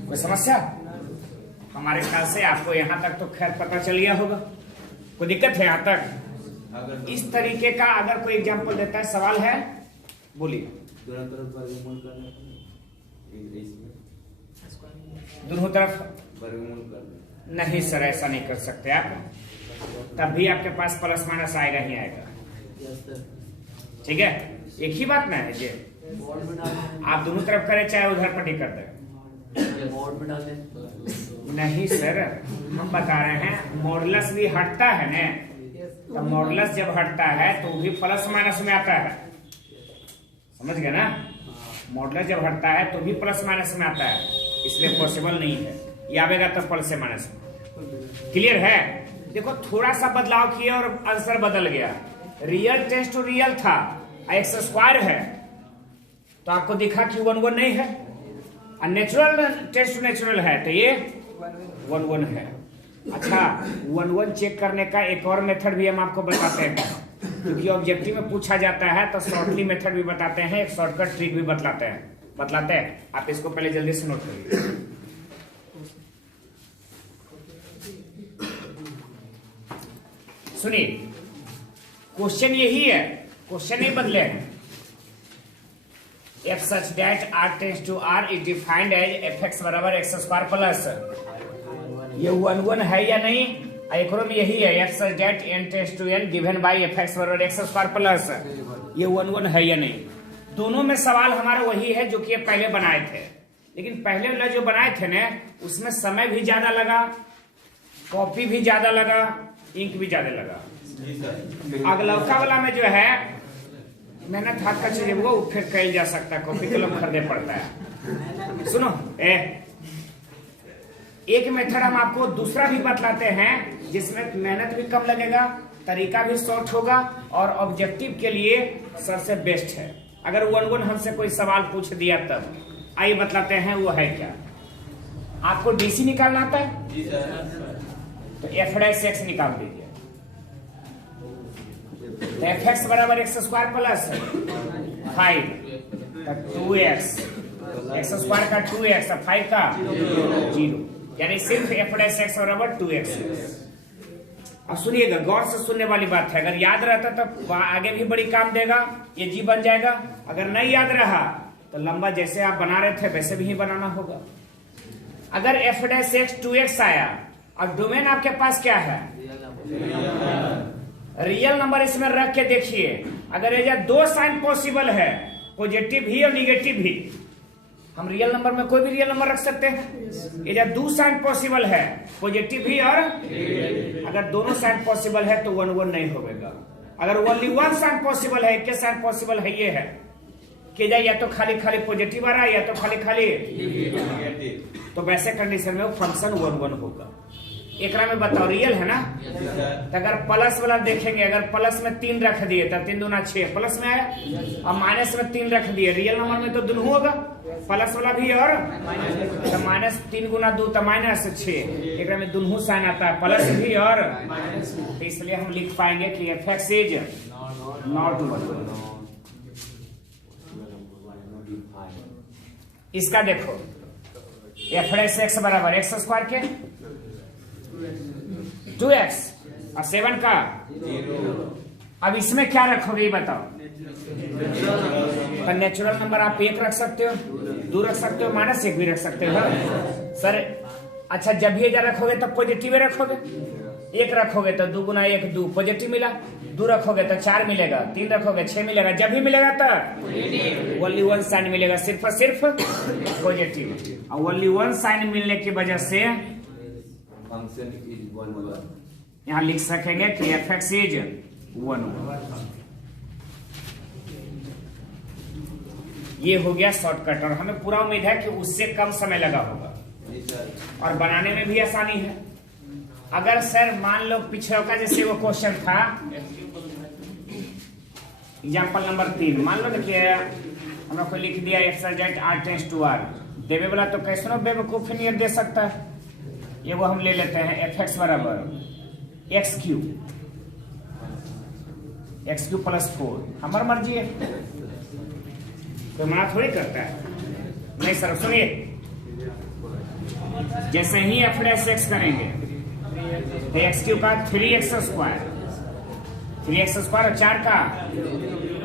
कोई समस्या? हमारे ख्याल से आपको यहाँ तक तो खैर पता चल गया होगा। कोई दिक्कत है यहाँ तक? इस तरीके का अगर कोई एग्जाम्पल देता है, सवाल है बोलिए। दोनों तरफ नहीं सर, ऐसा नहीं कर सकते आप, तब भी आपके पास प्लस माइनस आएगा ही आएगा। ठीक है, एक ही बात ना है जी, आप दोनों तरफ करें चाहे उधर पट्टी कर दे। नहीं सर, हम बता रहे हैं मॉडुलस भी हटता है ना, तो मॉडुलस जब हटता है तो भी प्लस माइनस में आता है, समझ गए ना? मॉडुलस जब हटता है तो भी प्लस माइनस में आता है, इसलिए पॉसिबल नहीं है ये आवेगा तो प्लस से माइनस में। क्लियर है? देखो थोड़ा सा बदलाव किया और आंसर बदल गया। रियल टेस्ट टू रियल था, एक्स स्क्वायर है, तो आपको दिखा कि 1 1 नहीं है, और नेचुरल टेस्ट टू नेचुरल है तो ये 1 1 है। अच्छा, 1 1 चेक करने का एक और मेथड भी हम आपको बताते हैं, क्योंकि ऑब्जेक्टिव में पूछा जाता है तो शॉर्टली मेथड भी बताते हैं, एक शॉर्टकट ट्रिक भी बतलाते हैं। आप इसको पहले जल्दी से नोट करिए। सुनिए, क्वेश्चन यही है, क्वेश्चन नहीं बदले हैं। F such that R tends to R is defined as fx बराबर एक्स स्क्वायर प्लस, ये 1 1 है या नहीं? एक में यही है, F such that n tends to n given by fx बराबर एक्स स्क्वायर प्लस, ये 1 1 है या नहीं? दोनों में सवाल हमारा वही है जो कि पहले बनाए थे, लेकिन पहले वाला जो बनाए थे ना उसमें समय भी ज्यादा लगा, कॉपी भी ज्यादा लगा, इंक भी ज्यादा लगा। अगलौका वाला में जो है मेहनत हाथ का चीज वो फिर कल जा सकता है, कॉपी कलम खरीदे पड़ता है। सुनो एक मेथड हम आपको दूसरा भी बतलाते हैं जिसमें मेहनत भी कम लगेगा, तरीका भी शॉर्ट होगा और ऑब्जेक्टिव के लिए सबसे बेस्ट है। अगर 1 1 हमसे कोई सवाल पूछ दिया तब आइए बतलाते हैं वो है क्या। आपको डीसी निकालना आता है? जी सर। तो f' निकाल दीजिए। तो fx बराबर x square plus 5 2x, x square का 2x 5 का 0, यानी सिर्फ f' बराबर 2x। अब सुनिएगा, गौर से सुनने वाली बात है, अगर याद रहता तो आगे भी बड़ी काम देगा, ये जी बन जाएगा। अगर नहीं याद रहा तो लंबा जैसे आप बना रहे थे वैसे भी ही बनाना होगा। अगर f' 2x आया और डोमेन आपके पास क्या है? रियल नंबर इसमें रख के देखिए, अगर ये दो साइन पॉसिबल है, पॉजिटिव भी और निगेटिव भी, हम रियल नंबर में कोई भी रियल नंबर रख सकते हैं। ये दो साइन पॉसिबल है, पॉजिटिव भी और अगर दोनों साइन पॉसिबल है तो 1 1 नहीं होगा। अगर ओनली 1 साइन पॉसिबल है, एक साइन पॉसिबल है, ये है कि या तो खाली खाली पॉजिटिव आ रहा है या तो खाली खाली, तो वैसे कंडीशन में वो फंक्शन 1 1 होगा। एक में बताओ, रियल है ना? तो अगर प्लस वाला देखेंगे, अगर प्लस में 3 रख दिए तो 3 दूना 6 प्लस में आया, और माइनस में 3 रख दिए, रियल नंबर में तो दोनों होगा, प्लस वाला भी और तो माइनस 3 गुना 2 तो माइनस 6, एक में दोनों साइन आता है, प्लस भी और, तो इसलिए हम लिख पाएंगे कि fx इज नॉट 1 1। इसका देखो, f' बराबर एक्स स्क्वायर के 2x और 7 का 0। अब इसमें क्या रखोगे ये बताओ? तो नेचुरल नंबर आप 1 रख सकते हो, 2 रख सकते हो, -1 भी रख सकते हो सर। अच्छा, जब ये रखोगे तब पॉजिटिव रखोगे, 1 रखोगे तो 2 गुना 1 2 पॉजिटिव मिला, 2 रखोगे तो 4 मिलेगा, 3 रखोगे 6 मिलेगा, जब भी मिलेगा तो ओनली 1 साइन मिलेगा, सिर्फ और सिर्फ पॉजिटिव। और ओनली 1 साइन मिलने की वजह से फंक्शन इज 1 1। यहाँ लिख सकेंगे कि fx इज 1 1। ये हो गया शॉर्टकट, और हमें पूरा उम्मीद है कि उससे कम समय लगा होगा और बनाने में भी आसानी है। अगर सर मान लो पिछले का जैसे वो क्वेश्चन था, एग्जाम्पल नंबर 3, मान लो देखिए हम को लिख दिया R टेंस टू R, देवे वाला तो कैसे बेवकूफ नहीं दे सकता है। ये वो हम ले लेते हैं fx बराबर x³ + 4, हमारी मर्जी है, कोई मना थोड़ी करता है। नहीं सर सुनिए, जैसे ही एफ डैश एक्स करेंगे तो एक्स क्यूब का 3x स्क्वायर, 3x स्क्वायर और 4 का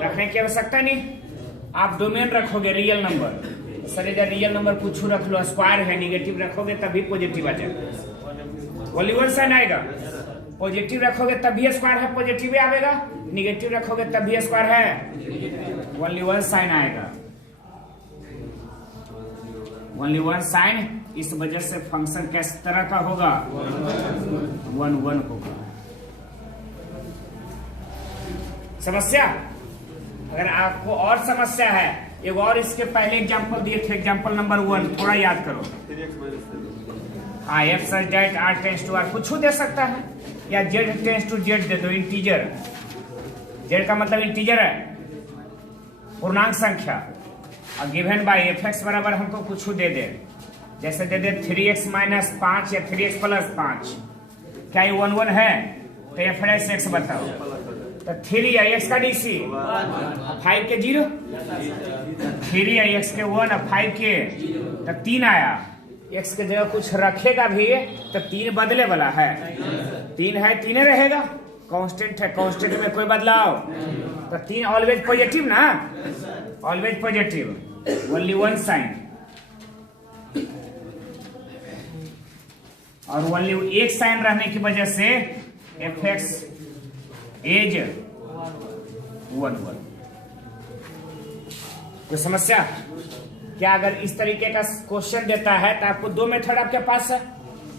रखने की आवश्यकता नहीं। आप डोमेन रखोगे रियल नंबर, सर इधर रियल नंबर कुछ रख लो, स्क्वायर है, निगेटिव रखोगे तभी पॉजिटिव आ जाएगा, ओनली वन साइन आएगा। पॉजिटिव रखोगे तभी स्क्वायर है, पॉजिटिव ही आएगा। निगेटिव रखोगे तभी स्क्वायर है, ओनली वन साइन आएगा, ओनली वन साइन। इस वजह से फंक्शन किस तरह का होगा, 1 1 होगा। समस्या? अगर आपको और समस्या है, एक और इसके पहले एग्जांपल दिए थे, एग्जांपल नंबर 1 थोड़ा याद करो। हाँ, F such that R tends to R कुछ दे सकता है, या जेड टेंस टू जेड दे दो, इंटीजर। जेड का मतलब इंटीजर है, पूर्णांक संख्या। और गिवन बाय एफ एक्स बराबर हमको कुछ दे दे, जैसे दे दे 3x माइनस 5 या 3x प्लस 5। क्या ये 1 1 है? तो एफ डैश एक्स बताओ। तो 3 या x का डीसी 5 के 0, 3 या x के 1 और 5 के तो 3 आया। x के जगह कुछ रखेगा भी तो 3 बदले वाला है, 3 है 3 रहेगा, कांस्टेंट है, कांस्टेंट में कोई बदलाव। तो 3 ऑलवेज पॉजिटिव ना, always positive, only one sine. और ओनली एक साइन रहने की वजह से एफ एक्स एज 1 1। कोई समस्या? क्या अगर इस तरीके का क्वेश्चन देता है तो आपको 2 मेथड आपके पास है,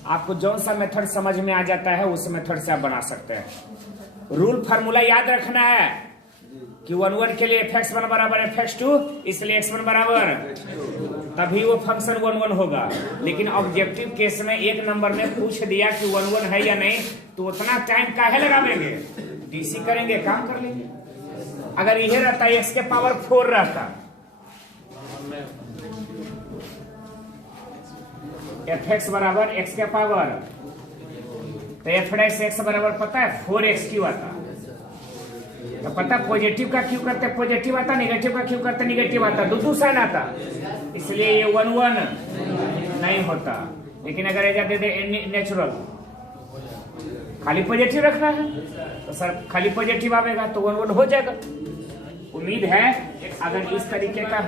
आपको जौन सा मेथड समझ में आ जाता है उस मेथड से आप बना सकते हैं। रूल फार्मूला याद रखना है कि 1 1 के लिए fx1 बराबर fx2, इसलिए x1 बराबर, तभी वो फंक्शन 1 1 होगा। लेकिन ऑब्जेक्टिव केस में एक नंबर में पूछ दिया कि 1 1 है या नहीं, तो उतना टाइम काहे लगावेंगे, डीसी करेंगे, काम कर लेंगे। अगर यह रहता x के पावर 4 रहता, fx बराबर x के पावर, तो f डैश x बराबर पता है 4x क्यों आता, तो पता पॉजिटिव का क्यों करते पॉजिटिव आता, निगेटिव का क्यों करते निगेटिव आता, दो साइन आता, इसलिए ये 1 1 नहीं होता। लेकिन अगर ऐसा दे दे नेचुरल, खाली पॉजिटिव रखना है तो सर खाली पॉजिटिव आएगा तो 1 1 हो जाएगा। उम्मीद है अगर इस तरीके का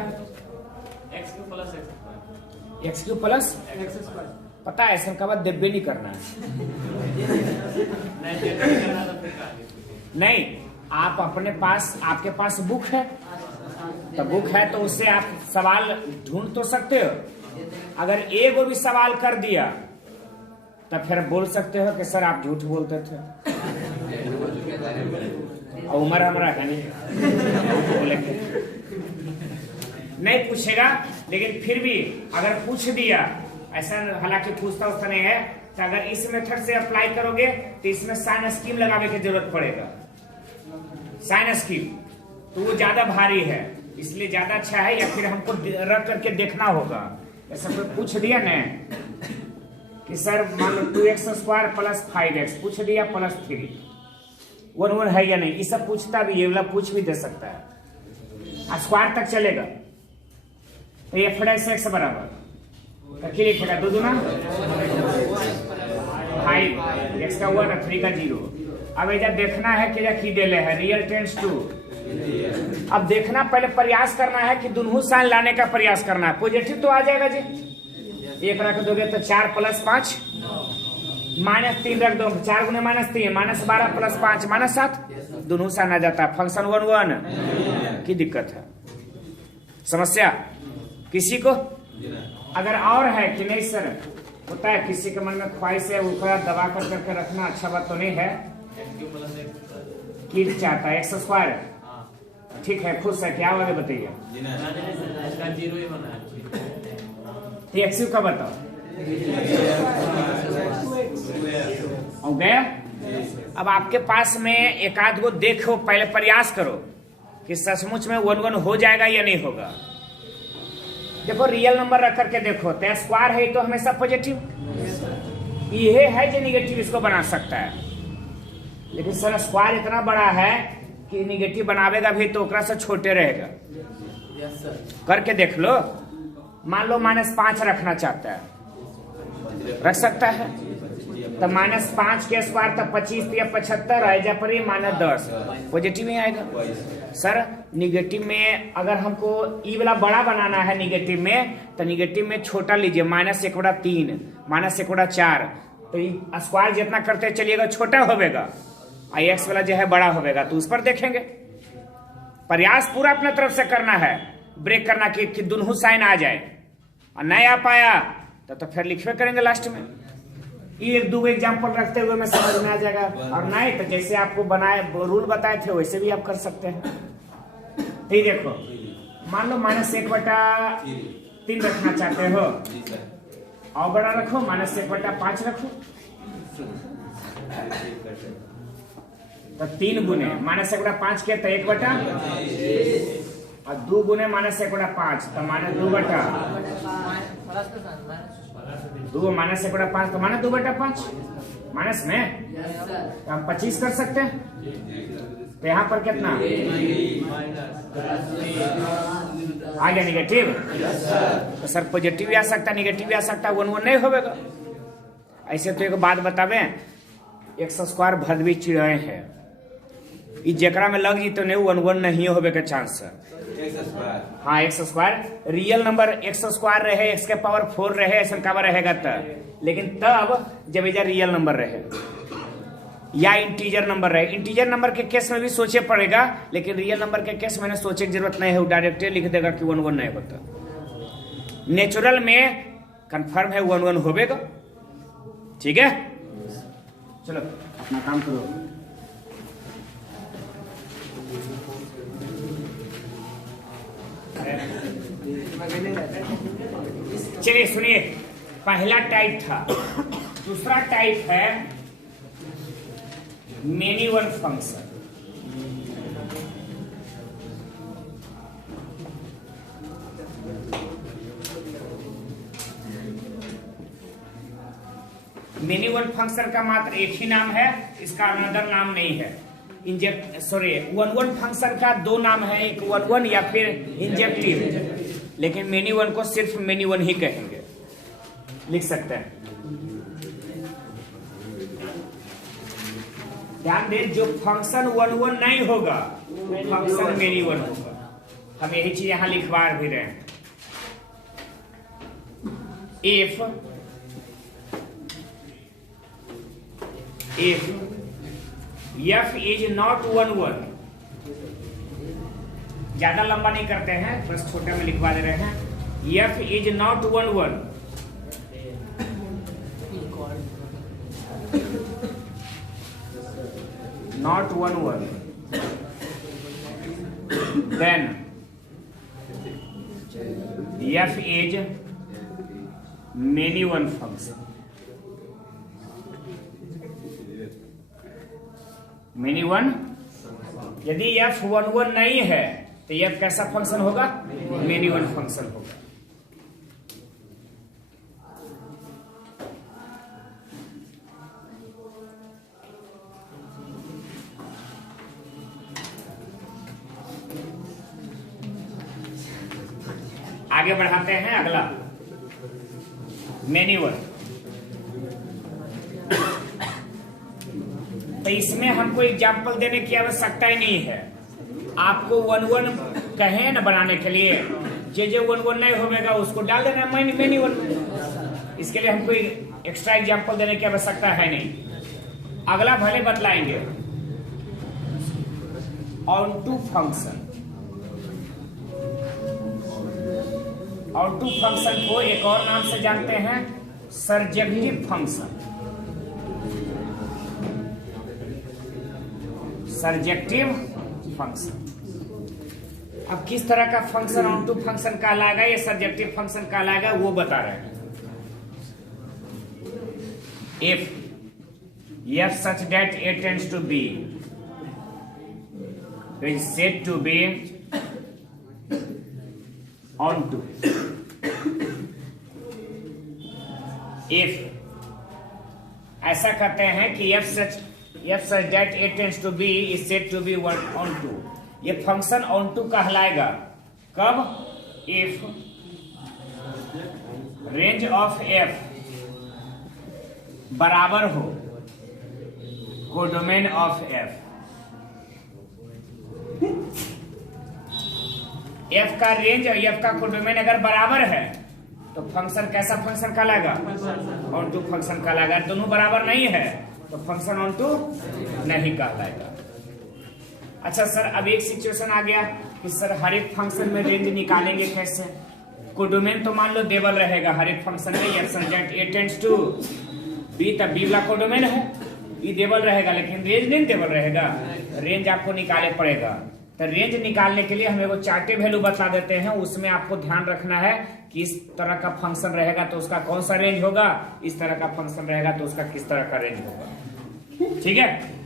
एक्स क्यू प्लस पता है, ऐसा का बात देब्बे नहीं करना है नहीं, आप अपने पास, आपके पास बुक है तो बुक है तो उससे आप सवाल ढूंढ तो सकते हो। अगर एक भी सवाल कर दिया तो फिर बोल सकते हो कि सर आप झूठ बोलते थे, और उम्र हमारा है नहीं बोलेंगे, नहीं पूछेगा। लेकिन फिर भी अगर पूछ दिया, ऐसा हालांकि पूछता उसका नहीं है, तो अगर इस मेथड से अप्लाई करोगे तो इसमें साइन स्कीम लगाने की जरूरत पड़ेगा। साइन स्कीम तो वो ज्यादा भारी है, इसलिए ज्यादा अच्छा है, या फिर हमको रख करके देखना होगा। ऐसा कोई पूछ दिया न कि सर मान लो 2x स्क्वायर प्लस 5x पूछ दिया प्लस 3, 1 1 है या नहीं, ये सब पूछता भी, ये वाला पूछ भी दे सकता है, स्क्वायर तक चलेगा। तो ये f डैश x बराबर तो क्या लिखेगा, 2 दूना 5, x का 1 और 3 का 0। अब ऐसा देखना है कि क्या दे ले है, रियल टेंस टू। अब देखना, पहले प्रयास करना है कि दोनों साइन लाने का प्रयास करना है, पॉजिटिव तो आ जाएगा जी। 1 रख दोगे तो 4 प्लस 5 माइनस 3 रख दो, 4 गुने माइनस 3 माइनस 12 प्लस 5 माइनस 7, दोनों साइन आ जाता है, फंक्शन 1 1 की दिक्कत है। समस्या किसी को? अगर और है कि नहीं सर, होता है किसी के मन में ख्वाहिश है, ऊपर दबा कर करके रखना अच्छा बात तो नहीं है, कि चाहता है x स्क्वायर, ठीक है, खुश है, क्या वाले बताइए, एक्स का बताओ हो गया। अब आपके पास में एक आध गो देखो, पहले प्रयास करो कि सचमुच में 1 1 हो जाएगा या नहीं होगा। देखो रियल नंबर रख करके देखो, तो स्क्वायर है तो हमेशा पॉजिटिव, ये है जो निगेटिव इसको बना सकता है। लेकिन सर स्क्वायर इतना बड़ा है कि निगेटिव बनावेगा भी तो ओकरा से छोटे रहेगा। करके देख लो, मान लो -5 रखना चाहता है रख सकता है। तो -5 के स्क्वायर तो 25 या 75 है, जा पर -10 पॉजिटिव में आएगा। सर निगेटिव में अगर हमको ई वाला बड़ा बनाना है निगेटिव में, तो निगेटिव में छोटा लीजिए, -1/3 -1/4, तो स्क्वायर जितना करते चलिएगा छोटा होगा, x वाला जो है बड़ा होगा। तो उस पर देखेंगे, प्रयास पूरा अपने तरफ से करना है, ब्रेक करना कि दोनों साइन आ जाए, और नहीं आ पाया तो फिर लिखवे करेंगे लास्ट में। एक दो एग्जाम्पल रखते हुए मैं समझ में आ जाएगा, और नहीं तो जैसे आपको बनाए रूल बताए थे वैसे भी आप कर सकते हैं। ठीक देखो, मान लो -1/3 रखना चाहते हो, और बड़ा रखो, -1/5 रखो, तो 3 गुने -1/5 के तो 1/, और 2 गुने -1/5 तो -2/, 2 -1/5 तो -2/5 माइनस में, तो हम 25 कर सकते हैं। तो यहाँ पर कितना आ गया निगेटिव। तो सर पॉजिटिव भी आ सकता है, निगेटिव भी आ सकता है, 1 नहीं होगा। ऐसे तो एक बात बतावे, x² भद भी चिड़े है, जरा में लग जी तो नहीं 1 नहीं होवे के चांस है। हाँ x² रियल नंबर x² रहे, x के पावर 4 रहे, ऐसा का रहेगा तब, लेकिन तब जब इधर रियल नंबर रहे या इंटीजर नंबर रहे। इंटीजर नंबर के केस में भी सोचे पड़ेगा, लेकिन रियल नंबर के केस में सोचे की जरूरत नहीं है, डायरेक्ट लिख देगा कि 1 नहीं होता। नेचुरल में कंफर्म है 1 होगा। ठीक है, चलो अपना काम करो। चलिए सुनिए, पहला टाइप था, दूसरा टाइप है many one function. Many one function का मात्र एक ही नाम है, इसका अनदर नाम नहीं है। वन फंक्शन का 2 नाम है, एक 1 या फिर इंजेक्टिव, लेकिन मेनी वन को सिर्फ मेनी वन ही कहेंगे, लिख सकते हैं। ध्यान दें, जो फंक्शन 1 नहीं होगा वो फंक्शन मेनी वन होगा। हम यही चीज यहां लिखवा भी रहे हैं। इफ f इज नॉट 1, ज्यादा लंबा नहीं करते हैं, बस छोटे में लिखवा दे रहे हैं। f is not 1, not 1, then f is many one function। many one, यदि f 1 नहीं है तो f कैसा फंक्शन होगा? many one फंक्शन होगा। आगे बढ़ाते हैं, अगला मेनी वन। तो इसमें हमको एग्जाम्पल देने की आवश्यकता ही नहीं है। आपको 1 कहे ना बनाने के लिए, जो 1 नहीं होगा उसको डाल देना मेनी वन। इसके लिए हमको एक्स्ट्रा एग्जाम्पल देने की आवश्यकता है नहीं। अगला भले बतलाएंगे, ऑनटू फंक्शन। ऑनटू फंक्शन को एक और नाम से जानते हैं, सर्जेक्टिव फंक्शन। Surjective function. अब किस तरह का फंक्शन ऑनटू फंक्शन कहलाएगा, ये सर्जेक्टिव फंक्शन कहलाएगा, वो बता रहे हैं। if such that a tends to b is said to be onto। if ऐसा कहते हैं कि f such that a tends to b is said to be onto, ये फंक्शन onto कहलाएगा कब? if range of f बराबर हो codomain of F. F का रेंज और एफ का कोडोमेन अगर बराबर है तो फंक्शन कैसा फंक्शन कहलाएगा? ऑन टू फंक्शन कहलाएगा। दोनों बराबर नहीं है तो फंक्शन ऑन टू नहीं कहलाएगा। अच्छा सर, अब एक सिचुएशन आ गया कि सर हर एक फंक्शन में रेंज निकालेंगे कैसे? कोडोमेन तो मान लो देवल रहेगा हर एक फंक्शन में, f subject A tends to B, तब बी वाला कोडोमेन है, ये देवल रहेगा, लेकिन रेंज नहीं देवल रहेगा। रेंज आपको निकाले पड़ेगा। तो रेंज निकालने के लिए हमें वो चार्टे वैल्यू बता देते हैं, उसमें आपको ध्यान रखना है कि इस तरह का फंक्शन रहेगा तो उसका कौन सा रेंज होगा, इस तरह का फंक्शन रहेगा तो उसका किस तरह का रेंज होगा। ठीक है,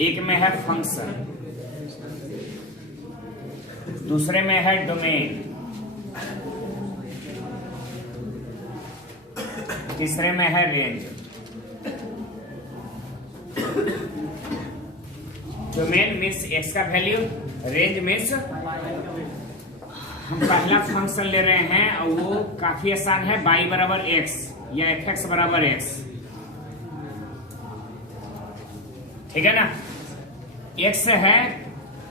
एक में है फंक्शन, दूसरे में है डोमेन, तीसरे में है रेंज। डोमेन मीन्स एक्स का वैल्यू, रेंज मीन्स हम पहला फंक्शन ले रहे हैं और वो काफी आसान है, y बराबर एक्स या fx बराबर एक्स। ठीक है ना, एक्स है,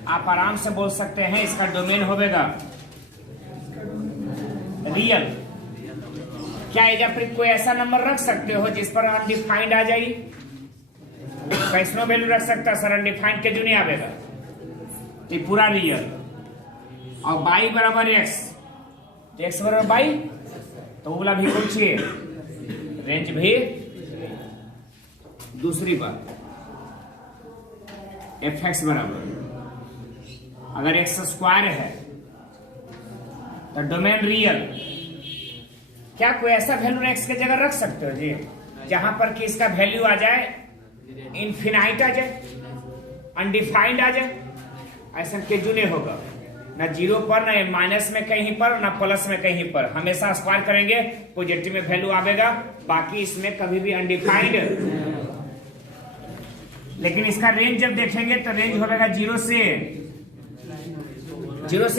आप आराम से बोल सकते हैं इसका डोमेन होगा रियल। क्या एजा पर कोई ऐसा नंबर रख सकते हो जिस पर अनडिफाइंड आ जाए? कैसनो वैल्यू रख सकता है सर, अनडिफाइंड के जो नहीं आवेगा, तो पूरा रियल। और y बराबर एक्स, एक्स बराबर y, तो वो वाला भी पूछिए, रेंज भी। दूसरी बात, fx बराबर, अगर एक्स स्क्वायर है तो डोमेन रियल। क्या कोई ऐसा वैल्यू एक्स की जगह रख सकते हो जी जहां पर कि इसका वैल्यू आ जाए इनफिनाइट आ जाए, अनडिफाइंड आ जाए? ऐसा केजू नहीं होगा, ना जीरो पर, ना माइनस में कहीं पर, ना प्लस में कहीं पर। हमेशा स्क्वायर करेंगे पॉजिटिव में वैल्यू आवेगा, बाकी इसमें कभी भी अनडिफाइंड। लेकिन इसका रेंज जब देखेंगे तो रेंज होगा जीरो से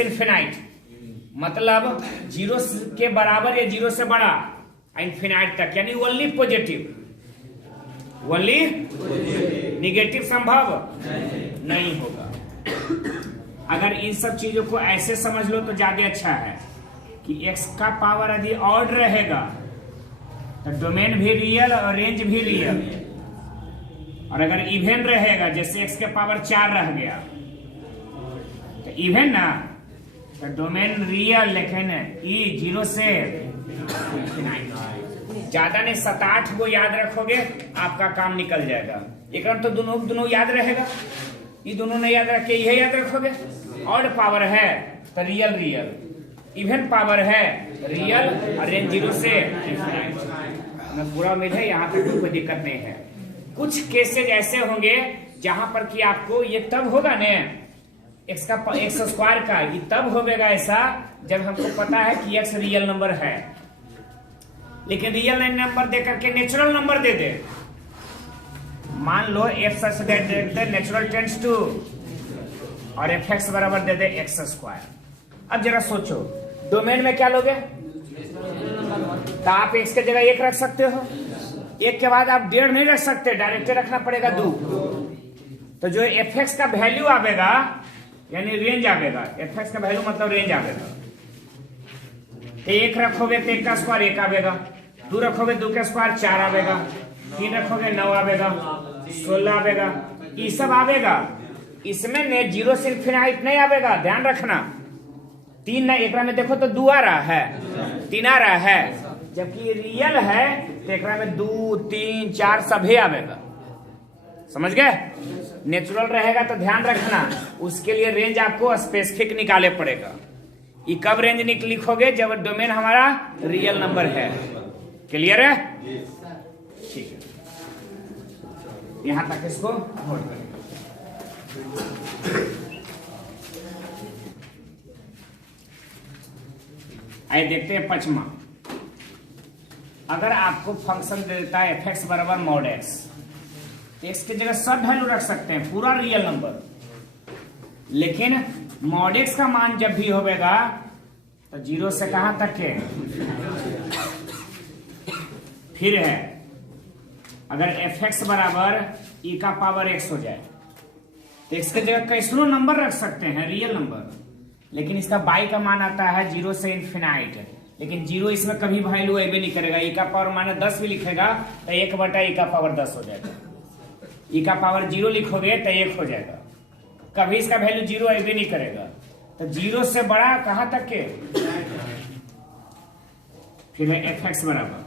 इनफिनाइट, मतलब जीरो के बराबर या जीरो से बड़ा इनफिनाइट तक, यानी ओनली पॉजिटिव, ओनली निगेटिव संभव नहीं होगा। अगर इन सब चीजों को ऐसे समझ लो तो ज्यादा अच्छा है कि एक्स का पावर यदि ऑड रहेगा तो डोमेन भी रियल और रेंज भी रियल, और अगर इवन रहेगा जैसे एक्स के पावर 4 रह गया तो इवन ना, तो डोमेन रियल, लेकिन ई जीरो से ज्यादा नहीं, 7-8 को याद रखोगे आपका काम निकल जाएगा। एक तो दोनों याद रहेगा, ये दोनों नहीं याद रखे, यह याद रखोगे। ऑड पावर है तो रियल रियल, इवन पावर है रियल, और रेंज जीरो से इनफिनाइट। पूरा उम्मीद है यहाँ तक कोई दिक्कत नहीं है। कुछ केसेज ऐसे होंगे जहां पर कि आपको ये तब होगा न, एक्स स्क्वायर का ये तब होगा ऐसा जब हमको पता है कि एक्स रियल नंबर है, लेकिन रियल नंबर दे करके नेचुरल नंबर दे दे। मान लो एफ नेचुरल टेंड्स टू और एफ एक्स बराबर दे दे एक्स स्क्वायर। अब जरा सोचो, डोमेन में क्या लोगे? तो आप एक्स की जगह 1 रख सकते हो, 1 के बाद आप 1.5 नहीं रख सकते, डायरेक्ट रखना पड़ेगा 2। तो जो एफ एक्स का वैल्यू आवेगा यानी रेंज आवेगा, एफ एक्स का वैल्यू मतलब रेंज आवेगा। 1 रखोगे तो 1 का स्क्वायर 1 आवेगा, 2 रखोगे 2 का स्क्वायर 4 आवेगा, 3 रखोगे 9 आवेगा, 16 आवेगा, ये सब आवेगा। इसमें ने जीरो से इनफिनाइट नहीं आवेगा, ध्यान रखना। 3 ना, एक में देखो तो 2 आ रहा है, 3 आ रहा है, जबकि रियल है तो एक में 2, 3, 4 सभी आवेगा। समझ गए? नेचुरल रहेगा तो ध्यान रखना, उसके लिए रेंज आपको स्पेसिफिक निकाले पड़ेगा। ये कब रेंज लिखोगे? जब डोमेन हमारा रियल नंबर है। क्लियर है? ठीक है, यहां तक इसको नोट करें। आइए देखते हैं 5वां। अगर आपको फंक्शन दे देता है एफ एक्स बराबर मॉड एक्स, तो एक्स की जगह सब वैल्यू रख सकते हैं, पूरा रियल नंबर। लेकिन मॉड एक्स का मान जब भी होगा तो 0 से कहां तक के, फिर है अगर एफ एक्स बराबर ई का पावर एक्स हो जाए तो एक्स की जगह कैसनो नंबर रख सकते हैं, रियल नंबर। लेकिन इसका बाई का मान आता है 0 से इन्फिनाइट, लेकिन 0 इसमें कभी वैल्यू अबे नहीं करेगा। ई का पावर माने 10 भी लिखेगा तो 1 बटा ई का पावर 10 हो जाएगा। ई का पावर 0 लिखोगे तो 1 हो जाएगा, कभी इसका वैल्यू 0 अबे नहीं करेगा। तो 0 से बड़ा कहां तक के, फिर है एफ एक्स बराबर,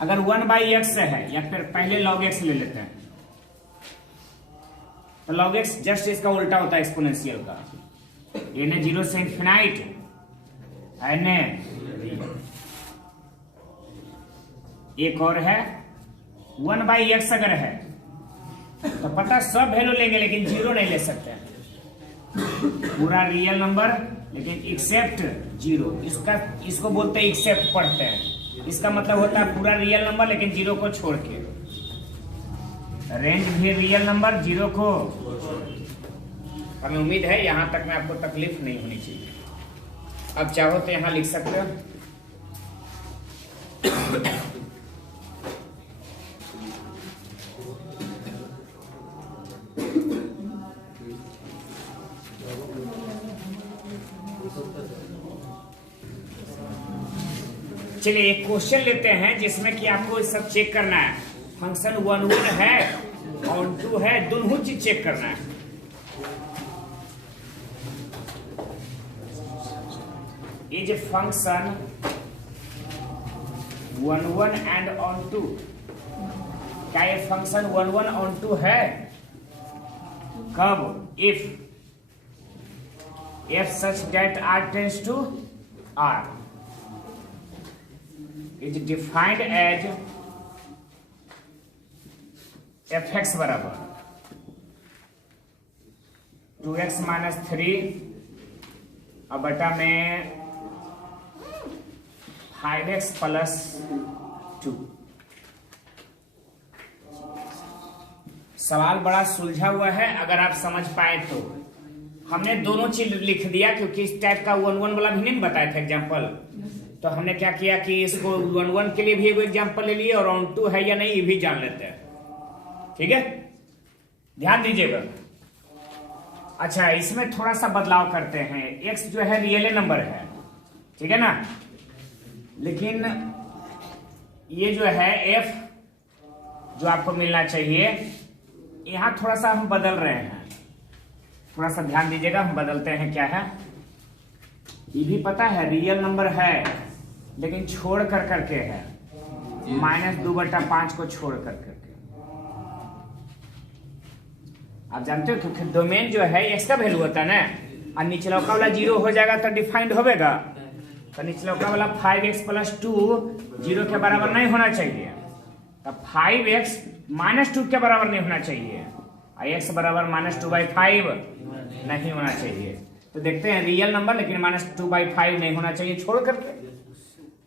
अगर 1/x है या फिर पहले log x ले लेते हैं तो log x जस्ट इसका उल्टा होता है एक्सपोनेंशियल का। ये न 0 से इन्फिनाइट है, एक और है 1/x अगर है तो पता सब वैल्यू लेंगे लेकिन 0 नहीं ले सकते, पूरा रियल नंबर लेकिन एक्सेप्ट 0। इसको बोलते हैं एक्सेप्ट पढ़ते हैं, इसका मतलब होता है पूरा रियल नंबर लेकिन 0 को छोड़ के। रेंज भी रियल नंबर 0 को, हमें उम्मीद है यहां तक में आपको तकलीफ नहीं होनी चाहिए। अब चाहो तो यहां लिख सकते हो चलिए एक क्वेश्चन लेते हैं जिसमें कि आपको सब चेक करना है, फंक्शन 1 है और 2 है, दोनों चीज चेक करना है। इज फंक्शन 1 एंड ऑन 2, क्या ये फंक्शन 1 ऑन 2 है? कब? If such that r tends to r is defined as fx बराबर 2x माइनस 3 और बटा में 5x प्लस 2। सवाल बड़ा सुलझा हुआ है, अगर आप समझ पाए तो। हमने दोनों चीज लिख दिया क्योंकि इस टाइप का 1 वाला भी नहीं बताया था एग्जाम्पल, तो हमने क्या किया कि इसको 1 के लिए भी एक एग्जाम्पल ले लिए और ऑन 2 है या नहीं ये भी जान लेते हैं। ठीक है, ध्यान दीजिएगा। अच्छा, इसमें थोड़ा सा बदलाव करते हैं। x जो है रियल नंबर है, ठीक है ना, लेकिन ये जो है f जो आपको मिलना चाहिए यहां थोड़ा सा हम बदल रहे हैं, थोड़ा सा ध्यान दीजिएगा। हम बदलते हैं, क्या है ये भी पता है रियल नंबर है लेकिन छोड़ कर करके है, -2/5 को छोड़ कर करके। आप जानते हो क्योंकि डोमेन जो है x का वैल्यू होता है ना, और निचलौका वाला 0 हो जाएगा तो डिफाइंड होगा, तो निचलौका वाला 5x प्लस 2 0 के बराबर नहीं होना चाहिए, तो 5x -2 के बराबर नहीं होना चाहिए, और x बराबर -2/5 नहीं होना चाहिए। तो देखते हैं रियल नंबर लेकिन -2/5 नहीं होना चाहिए छोड़ करके।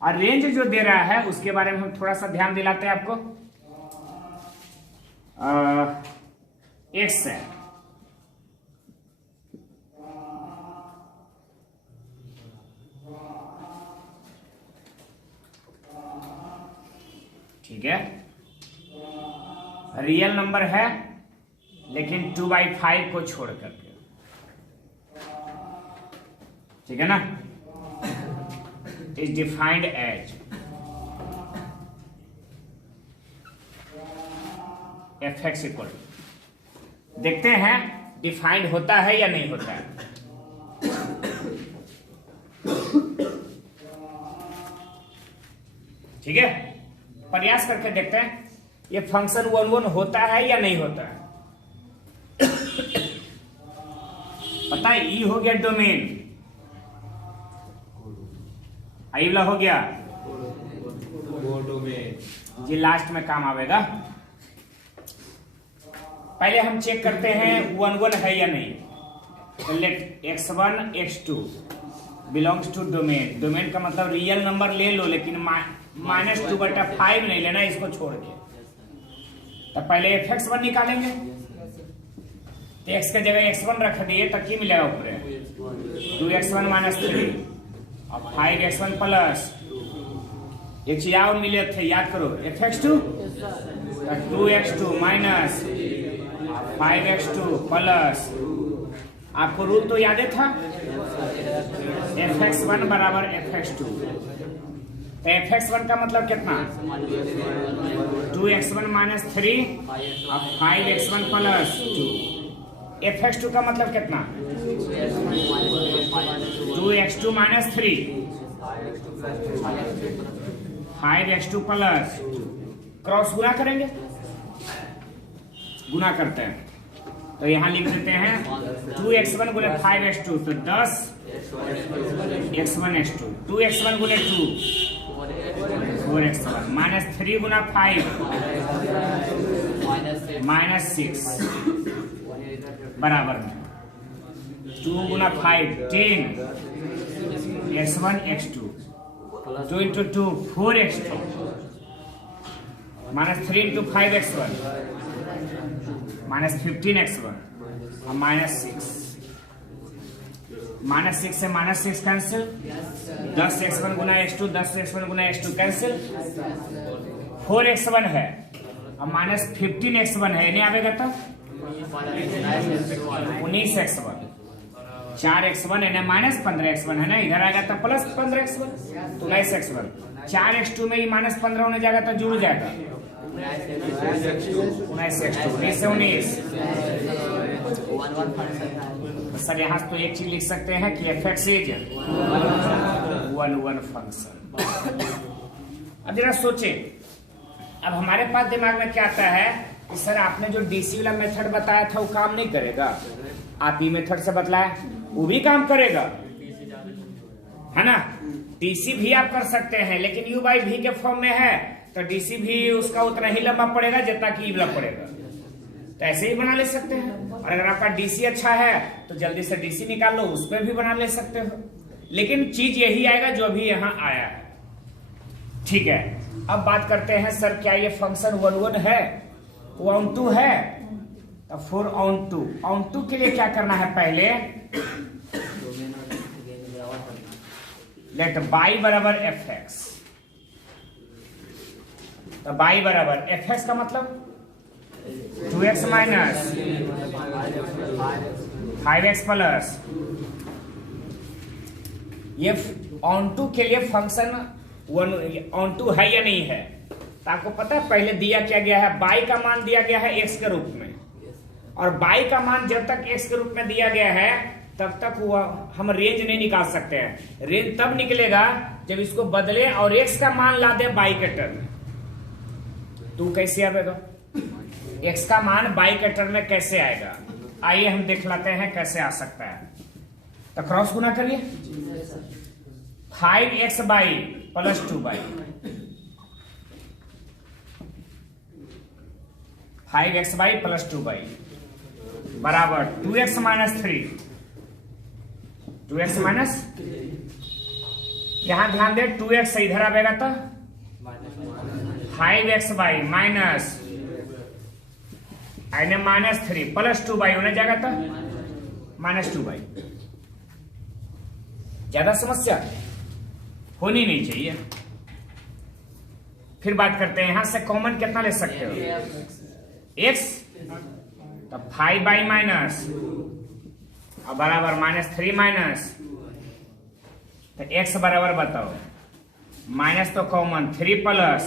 और रेंज जो दे रहा है उसके बारे में हम थोड़ा सा ध्यान दिलाते हैं आपको। x है ठीक है, रियल नंबर है लेकिन 2/5 को छोड़ करके, ठीक है ना, is defined as fx equal, देखते हैं डिफाइंड होता है या नहीं होता है। ठीक है, प्रयास करके देखते हैं ये फंक्शन 1 होता है या नहीं होता है। पता है ई हो गया डोमेन, आई वाला हो गया जी, लास्ट में काम आवेगा। पहले हम चेक करते हैं 1 है या नहीं। तो let x1 x2 belongs to domain. Domain का मतलब रियल नंबर ले लो, लेकिन -2/5 नहीं लेना इसको छोड़ के। तो पहले fx1 निकालेंगे, तो x के जगह x1 रख दिए तो क्या मिलेगा ऊपर? 2x1 - 3 और 5x1 प्लस एक चीज और मिले थे, याद करो, fx2 2x2 minus 5x2 plus, आपको रूल तो याद था, fx1 बराबर fx2। तो fx1 का मतलब कितना? 2x1 - 3 और 5x1 प्लस 2। fx2 का मतलब कितना? 2x2 - 3 5x2 प्लस, क्रॉस गुना करेंगे, गुना करते हैं तो यहां लिख देते हैं 2x1 गुने 5x2 तो 10 x1 x2, 2x1 गुने 2 4x1 -3 गुना 5 -6 बराबर में 2 गुना 5 10 x1 x2 2 into 2 4x2 -3 into 5x1 -15x1 और -6 से -6 कैंसिल, 10x1 गुना x2 10x1 गुना x2 कैंसिल, 4x1 है और -15x1 है, नहीं आवेगा तब 19x1, 4x1 है ना -15x1 है ना, इधर आएगा तब प्लस 15x1 तो 19x1, 4x2 में ये -15 होने जाएगा तो जुड़ जाएगा 19x2, 19 से 19। तो सर यहाँ तो एक चीज लिख सकते हैं कि fx इज 1 फंक्शन। अब जरा सोचे, अब हमारे पास दिमाग में क्या आता है कि सर आपने जो डीसी वाला मेथड बताया था वो काम नहीं करेगा, आप ई मेथड से बतलाया वो भी काम करेगा, है ना। डीसी भी आप कर सकते हैं, लेकिन u बाई v के फॉर्म में है तो डीसी भी उसका उतना ही लंबा पड़ेगा जितना कि ई वाला पड़ेगा, तो ऐसे ही बना ले सकते हैं। और अगर आपका डीसी अच्छा है तो जल्दी से डीसी निकाल लो, उस पर भी बना ले सकते हो, लेकिन चीज यही आएगा जो अभी यहाँ आया है। ठीक है, अब बात करते हैं सर क्या ये फंक्शन 1 है, ऑन 2 है, तो 4 ऑन 2 के लिए क्या करना है? पहले लेट बाई बराबर fx, तो बाई बराबर fx का मतलब 2x माइनस 5x प्लस, ये ऑन 2 के लिए फंक्शन ऑन 2 है या नहीं है, तो आपको पता है पहले दिया क्या गया है, बाई का मान दिया गया है x के रूप में, और बाई का मान जब तक x के रूप में दिया गया है तब तक हम रेंज नहीं निकाल सकते हैं। रेंज तब निकलेगा जब इसको बदले और x का मान ला दे बाई के टर्म में। तो कैसे आएगा x का मान बाई के टर्म में कैसे आएगा? आइए हम देख लेते हैं कैसे आ सकता है। तो क्रॉस गुना करिए, 5x by plus 2 by, 5x by plus 2 by बराबर 2x माइनस 3, 2x माइनस, यहां ध्यान दे 2x से इधर आएगा तो 5x by minus -3 plus 2 by होने जाएगा तो -2 बाई। ज्यादा समस्या होनी नहीं चाहिए। फिर बात करते हैं, यहां से कॉमन कितना ले सकते हो? x, तो 5 बाई माइनस और बराबर -3 माइनस, तो x बराबर बताओ, माइनस तो कॉमन 3 प्लस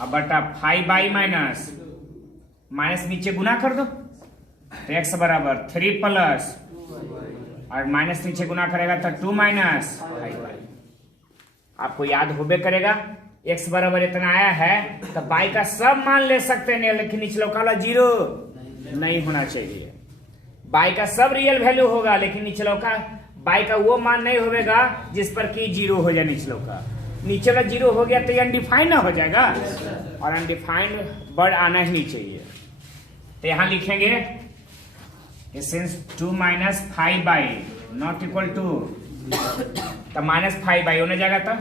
और बटा 5 बाई माइनस, माइनस नीचे गुना कर दो तो x बराबर 3 प्लस और माइनस नीचे गुना करेगा तो 2 माइनस 5 बाई। आपको याद होबे करेगा x बराबर इतना आया है तो बाई का सब मान ले सकते हैं, लेकिन निचला वाला 0 नहीं होना चाहिए। बाई का सब रियल वैल्यू होगा, लेकिन निचला का बाई का वो मान नहीं होगा जिस पर कि 0 हो जाए निचलो का। नीचे का 0 हो गया तो ये अनडिफाइंड ना हो जाएगा, और अनडिफाइंड वर्ड आना ही नहीं चाहिए। तो यहां लिखेंगे since 2 minus 5 by not equal to तो -5/, होने जाएगा तब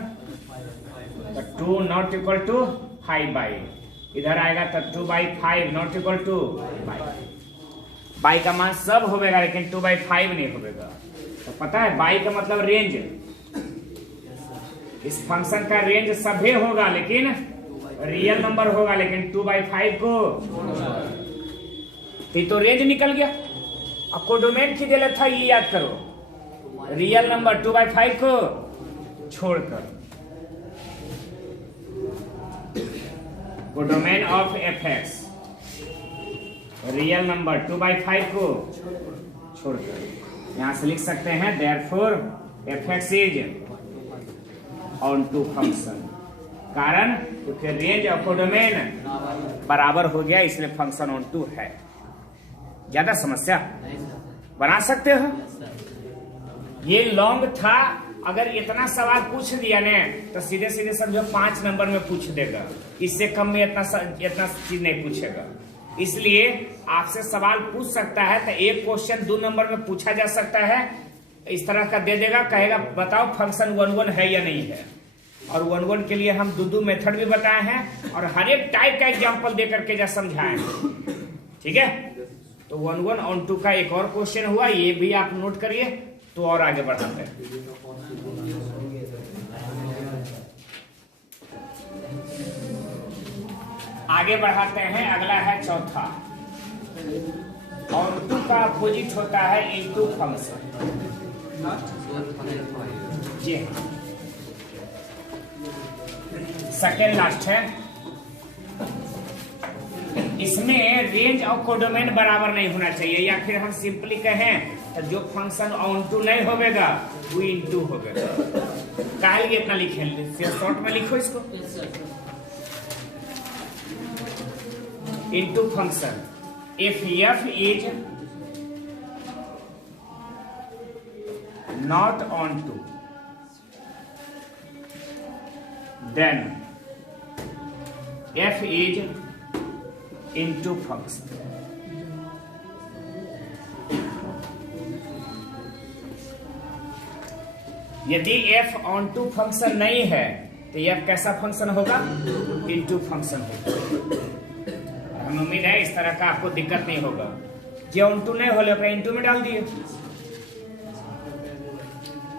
तो 2 नॉट इक्वल टू 5/, इधर आएगा तो 2/5 नॉट इक्वल टू बाई का मान सब होगा लेकिन 2/5 नहीं होगा। तो पता है बाई का मतलब रेंज, इस फंक्शन का रेंज सभी होगा लेकिन रियल नंबर होगा, लेकिन 2/5 को तो रेंज निकल गया। अब कोडोमेन की देले था ये याद करो, रियल नंबर 2/5 को छोड़कर। Codomain of fx real number 2/5 को छोड़कर, यहां से लिख सकते हैं therefore fx is onto function. कारण क्योंकि रेंज और कोडोमेन बराबर हो गया इसलिए फंक्शन ऑनटू है। ज्यादा समस्या बना सकते हो, ये लॉन्ग था। अगर इतना सवाल पूछ दिया ने तो सीधे सीधे समझो 5 नंबर में पूछ देगा, इससे कम में इतना चीज नहीं पूछेगा। इसलिए आपसे सवाल पूछ सकता है तो एक क्वेश्चन 2 नंबर में पूछा जा सकता है, इस तरह का दे देगा, कहेगा बताओ फंक्शन 1 है या नहीं है। और 1 के लिए हम 2 मेथड भी बताए हैं और हर एक टाइप का एग्जांपल दे करके जा समझाए। ठीक है, तो 1 ऑन 2 का एक और क्वेश्चन हुआ, ये भी आप नोट करिए। तो और आगे बढ़ाते हैं, अगला है चौथा। और 2 का अपोजिट होता है इनटू फंक्शन। जी सेकेंड लास्ट है, इसमें रेंज और कोडोमेन बराबर नहीं होना चाहिए, या फिर हम सिंपली कहें तो जो फंक्शन ऑन टू नहीं होगा वो इनटू होगा। काहे लिए इतना लिखे, शॉर्ट में लिखो इसको, into function if f is not onto then f is into function. यदि f ऑन टू फंक्शन नहीं है तो f कैसा फंक्शन होगा, इनटू फंक्शन होगा। हमें उम्मीद है इस तरह का आपको दिक्कत नहीं होगा। जो ऑन टू नहीं होगा इनटू में डाल दिए।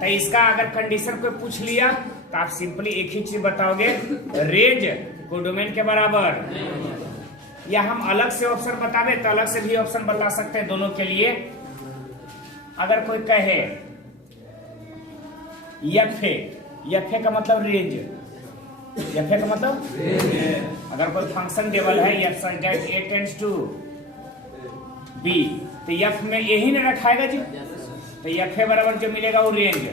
तो इसका अगर कंडीशन कोई पूछ लिया तो आप सिंपली एक ही चीज बताओगे, रेंज कोडोमेन के बराबर, या हम अलग से ऑप्शन बतावे तो अलग से भी ऑप्शन बता सकते हैं दोनों के लिए। अगर कोई कहे एफ का मतलब रेंज, एफ का मतलब अगर कोई फंक्शन टेबल है f such that a tends to b, तो एफ में यही नहीं रखाएगा जी, तो एफ बराबर जो मिलेगा वो रेंज,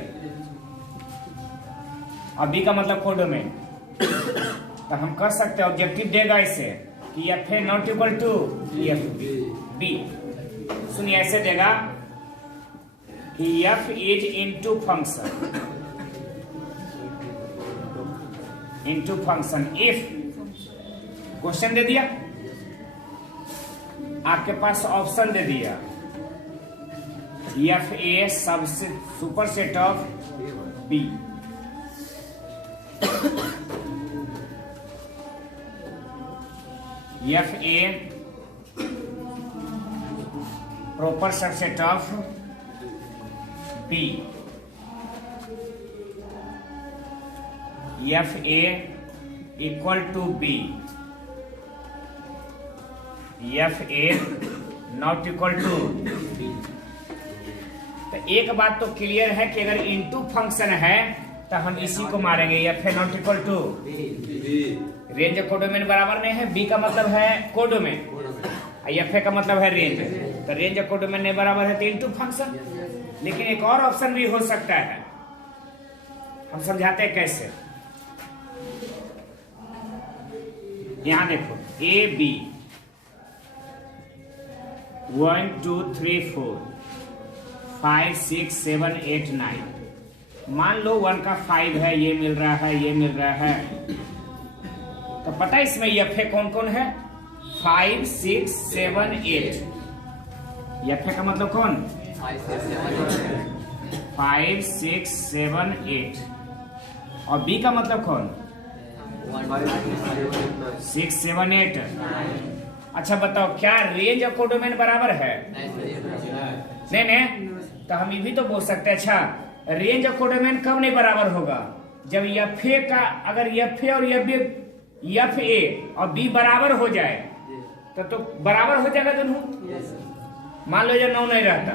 और b का मतलब कोडोमेन। तो हम कर सकते हैं ऑब्जेक्टिव देगा इसे कि F not equal to F B. सुनिए ऐसे देगा कि F is into function if, question दे दिया, आपके पास ऑप्शन दे दिया, F A superset of B, F A proper subset of B, F A equal to B, F A not equal to B. तो एक बात तो क्लियर है कि अगर इनटू फंक्शन है तो हम इसी को मारेंगे, f A not equal to range codomain बराबर नहीं है, बी का मतलब है कोडोमेन, एफ ए का मतलब है रेंज, तो रेंज कोडोमेन नहीं बराबर है तो इनटू फंक्शन। लेकिन एक और ऑप्शन भी हो सकता है, हम समझाते हैं कैसे। यहां देखो ए बी 1 2 3 4 5 6 7 8 9, मान लो 1 का 5 है, ये मिल रहा है, ये मिल रहा है, तो पता है इसमें एफ कौन कौन है, 5 6 7 8। एफ का मतलब कौन, 5 6 7 8 और बी का मतलब कौन? 6 7 8। अच्छा बताओ, क्या रेंज और कोडोमेन बराबर है? नहीं, तो हम ये भी तो बोल सकते हैं। अच्छा, रेंज और कोडोमेन कब नहीं बराबर होगा? जब एफ ए का, अगर एफ ए और एफ ए और बी बराबर हो जाए तो बराबर हो जाएगा दोनों। मान लो जब 9 नहीं रहता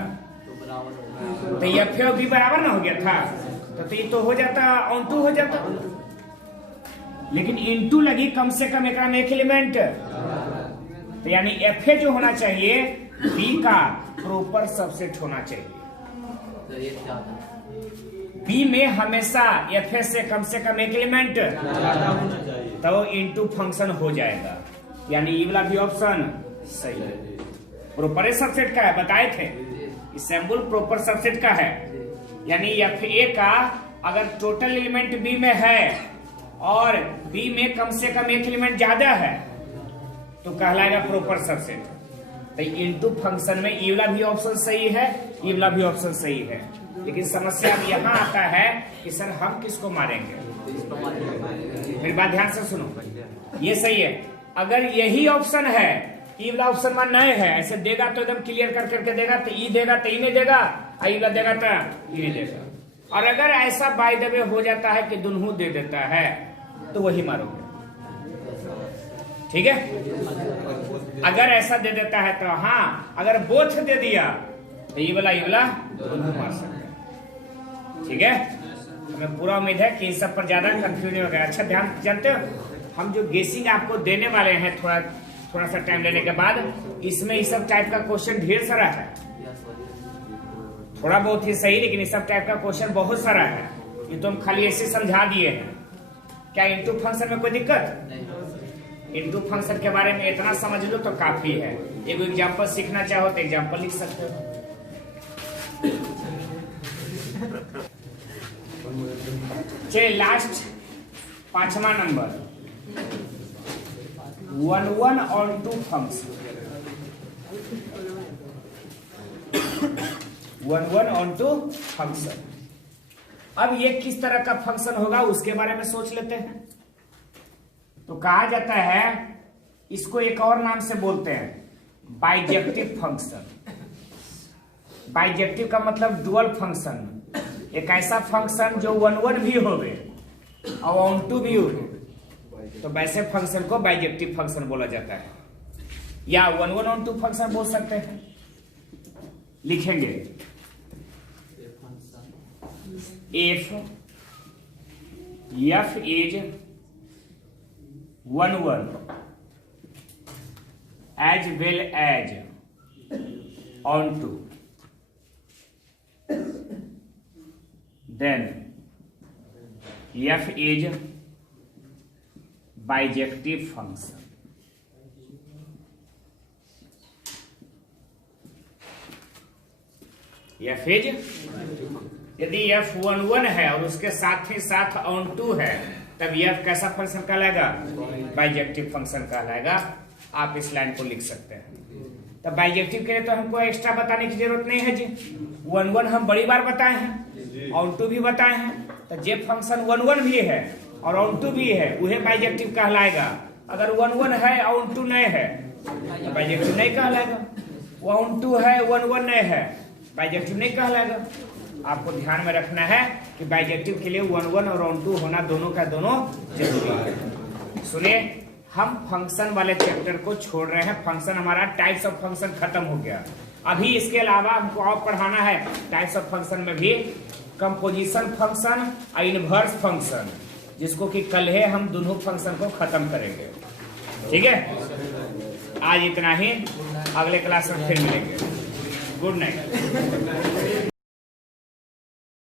तो एफ ए और बी बराबर ना हो गया था, तो ये तो हो जाता ऑन टू हो जाता, लेकिन इनटू लगी कम से कम एक एलिमेंट, तो यानी एफ ए जो होना चाहिए बी का प्रॉपर सबसेट होना चाहिए। बी में हमेशा एफ ए से कम एक एलिमेंट, तो इनटू फंक्शन हो जाएगा, यानी ये वाला भी ऑप्शन सही है। प्रॉपर सबसेट का है, बताए थे सैम्पल प्रॉपर सबसेट का है, यानी एफ ए का अगर टोटल एलिमेंट बी में है और बी में कम से कम एक एलिमेंट ज्यादा है तो कहलाएगा प्रॉपर सबसेट। तो इनटू फंक्शन में ये वाला भी ऑप्शन सही है, ये वाला भी ऑप्शन सही है, लेकिन समस्या अब यहाँ आता है कि सर हम किसको मारेंगे? मेरी बात ध्यान से सुनो, ये सही है। अगर यही ऑप्शन है, ये वाला ऑप्शन मान नहीं है, ऐसे देगा तो एकदम क्लियर करके देगा, तो ई देगा तो ई नहीं देगा, आई वाला देगा तो ई नहीं देगा। और अगर ऐसा बाय द वे हो जाता है कि दोनों दे देता है तो वही मारोगे, ठीक है। अगर ऐसा दे देता है तो हाँ, अगर बोथ दे दिया तो ये वाला दोनों मार सकते हैं, ठीक है। हमें पूरा उम्मीद है कि इन सब पर ज्यादा कंफ्यूजन होगा। अच्छा ध्यान, जानते हो हम जो गेसिंग आपको देने वाले हैं थोड़ा सा टाइम लेने के बाद, इसमें इस सब टाइप का क्वेश्चन ढेर सारा है, थोड़ा बहुत ही सही, लेकिन इस सब टाइप का क्वेश्चन बहुत सारा है। ये तो हम खाली ऐसे समझा दिए हैं। क्या इनटू फंक्शन में कोई दिक्कत? इनटू फंक्शन के बारे में इतना समझ लो तो काफी है। एक एग्जांपल सीखना चाहो तो एग्जांपल लिख सकते हो। चलिए लास्ट 5वां नंबर, 1 और 2 फंक्शन। 1 और 2 फंक्शन। अब ये किस तरह का फंक्शन होगा उसके बारे में सोच लेते हैं। तो कहा जाता है, इसको एक और नाम से बोलते हैं बाइजेक्टिव फंक्शन। बाइजेक्टिव का मतलब डुअल फंक्शन, एक ऐसा फंक्शन जो 1 भी होवे और ऑन टू भी होवे, तो वैसे फंक्शन को बाइजेक्टिव फंक्शन बोला जाता है, या 1 ऑन 2 फंक्शन बोल सकते हैं। लिखेंगे f is 1 as well as onto, then f is bijective function. F is, यदि एफ 1 है और उसके साथ ही साथ ऑन 2 है, तब एफ कैसा फंक्शन कहलाएगा? बाइजेक्टिव फंक्शन कहलाएगा। आप इस लाइन को लिख सकते हैं। तो बाइजेक्टिव के लिए तो हमको एक्स्ट्रा बताने की जरूरत नहीं है जी। 1 हम बड़ी बार बताए हैं, ऑन 2 भी बताए हैं, तो जे फंक्शन 1 भी है और ऑन 2 भी है वह बाइजेक्टिव कहलाएगा। अगर 1 है ऑन 2 नहीं है तो बाइजेक्टिव नहीं कहलाएगा। वो ऑन 2 है 1 नहीं है, बाइजेक्टिव नहीं कहलाएगा। आपको ध्यान में रखना है कि बाइजेक्टिव के लिए 1 और ऑन 2 होना दोनों का दोनों जरूरी है। सुनिए, हम फंक्शन वाले चैप्टर को छोड़ रहे हैं। फंक्शन हमारा टाइप्स ऑफ फंक्शन खत्म हो गया। अभी इसके अलावा हमको और पढ़ाना है टाइप्स ऑफ फंक्शन में भी कंपोजिशन फंक्शन और इनवर्स फंक्शन, जिसको कि कल है हम दोनों फंक्शन को खत्म करेंगे। ठीक है, आज इतना ही, अगले क्लास में फिर मिलेंगे। Good night.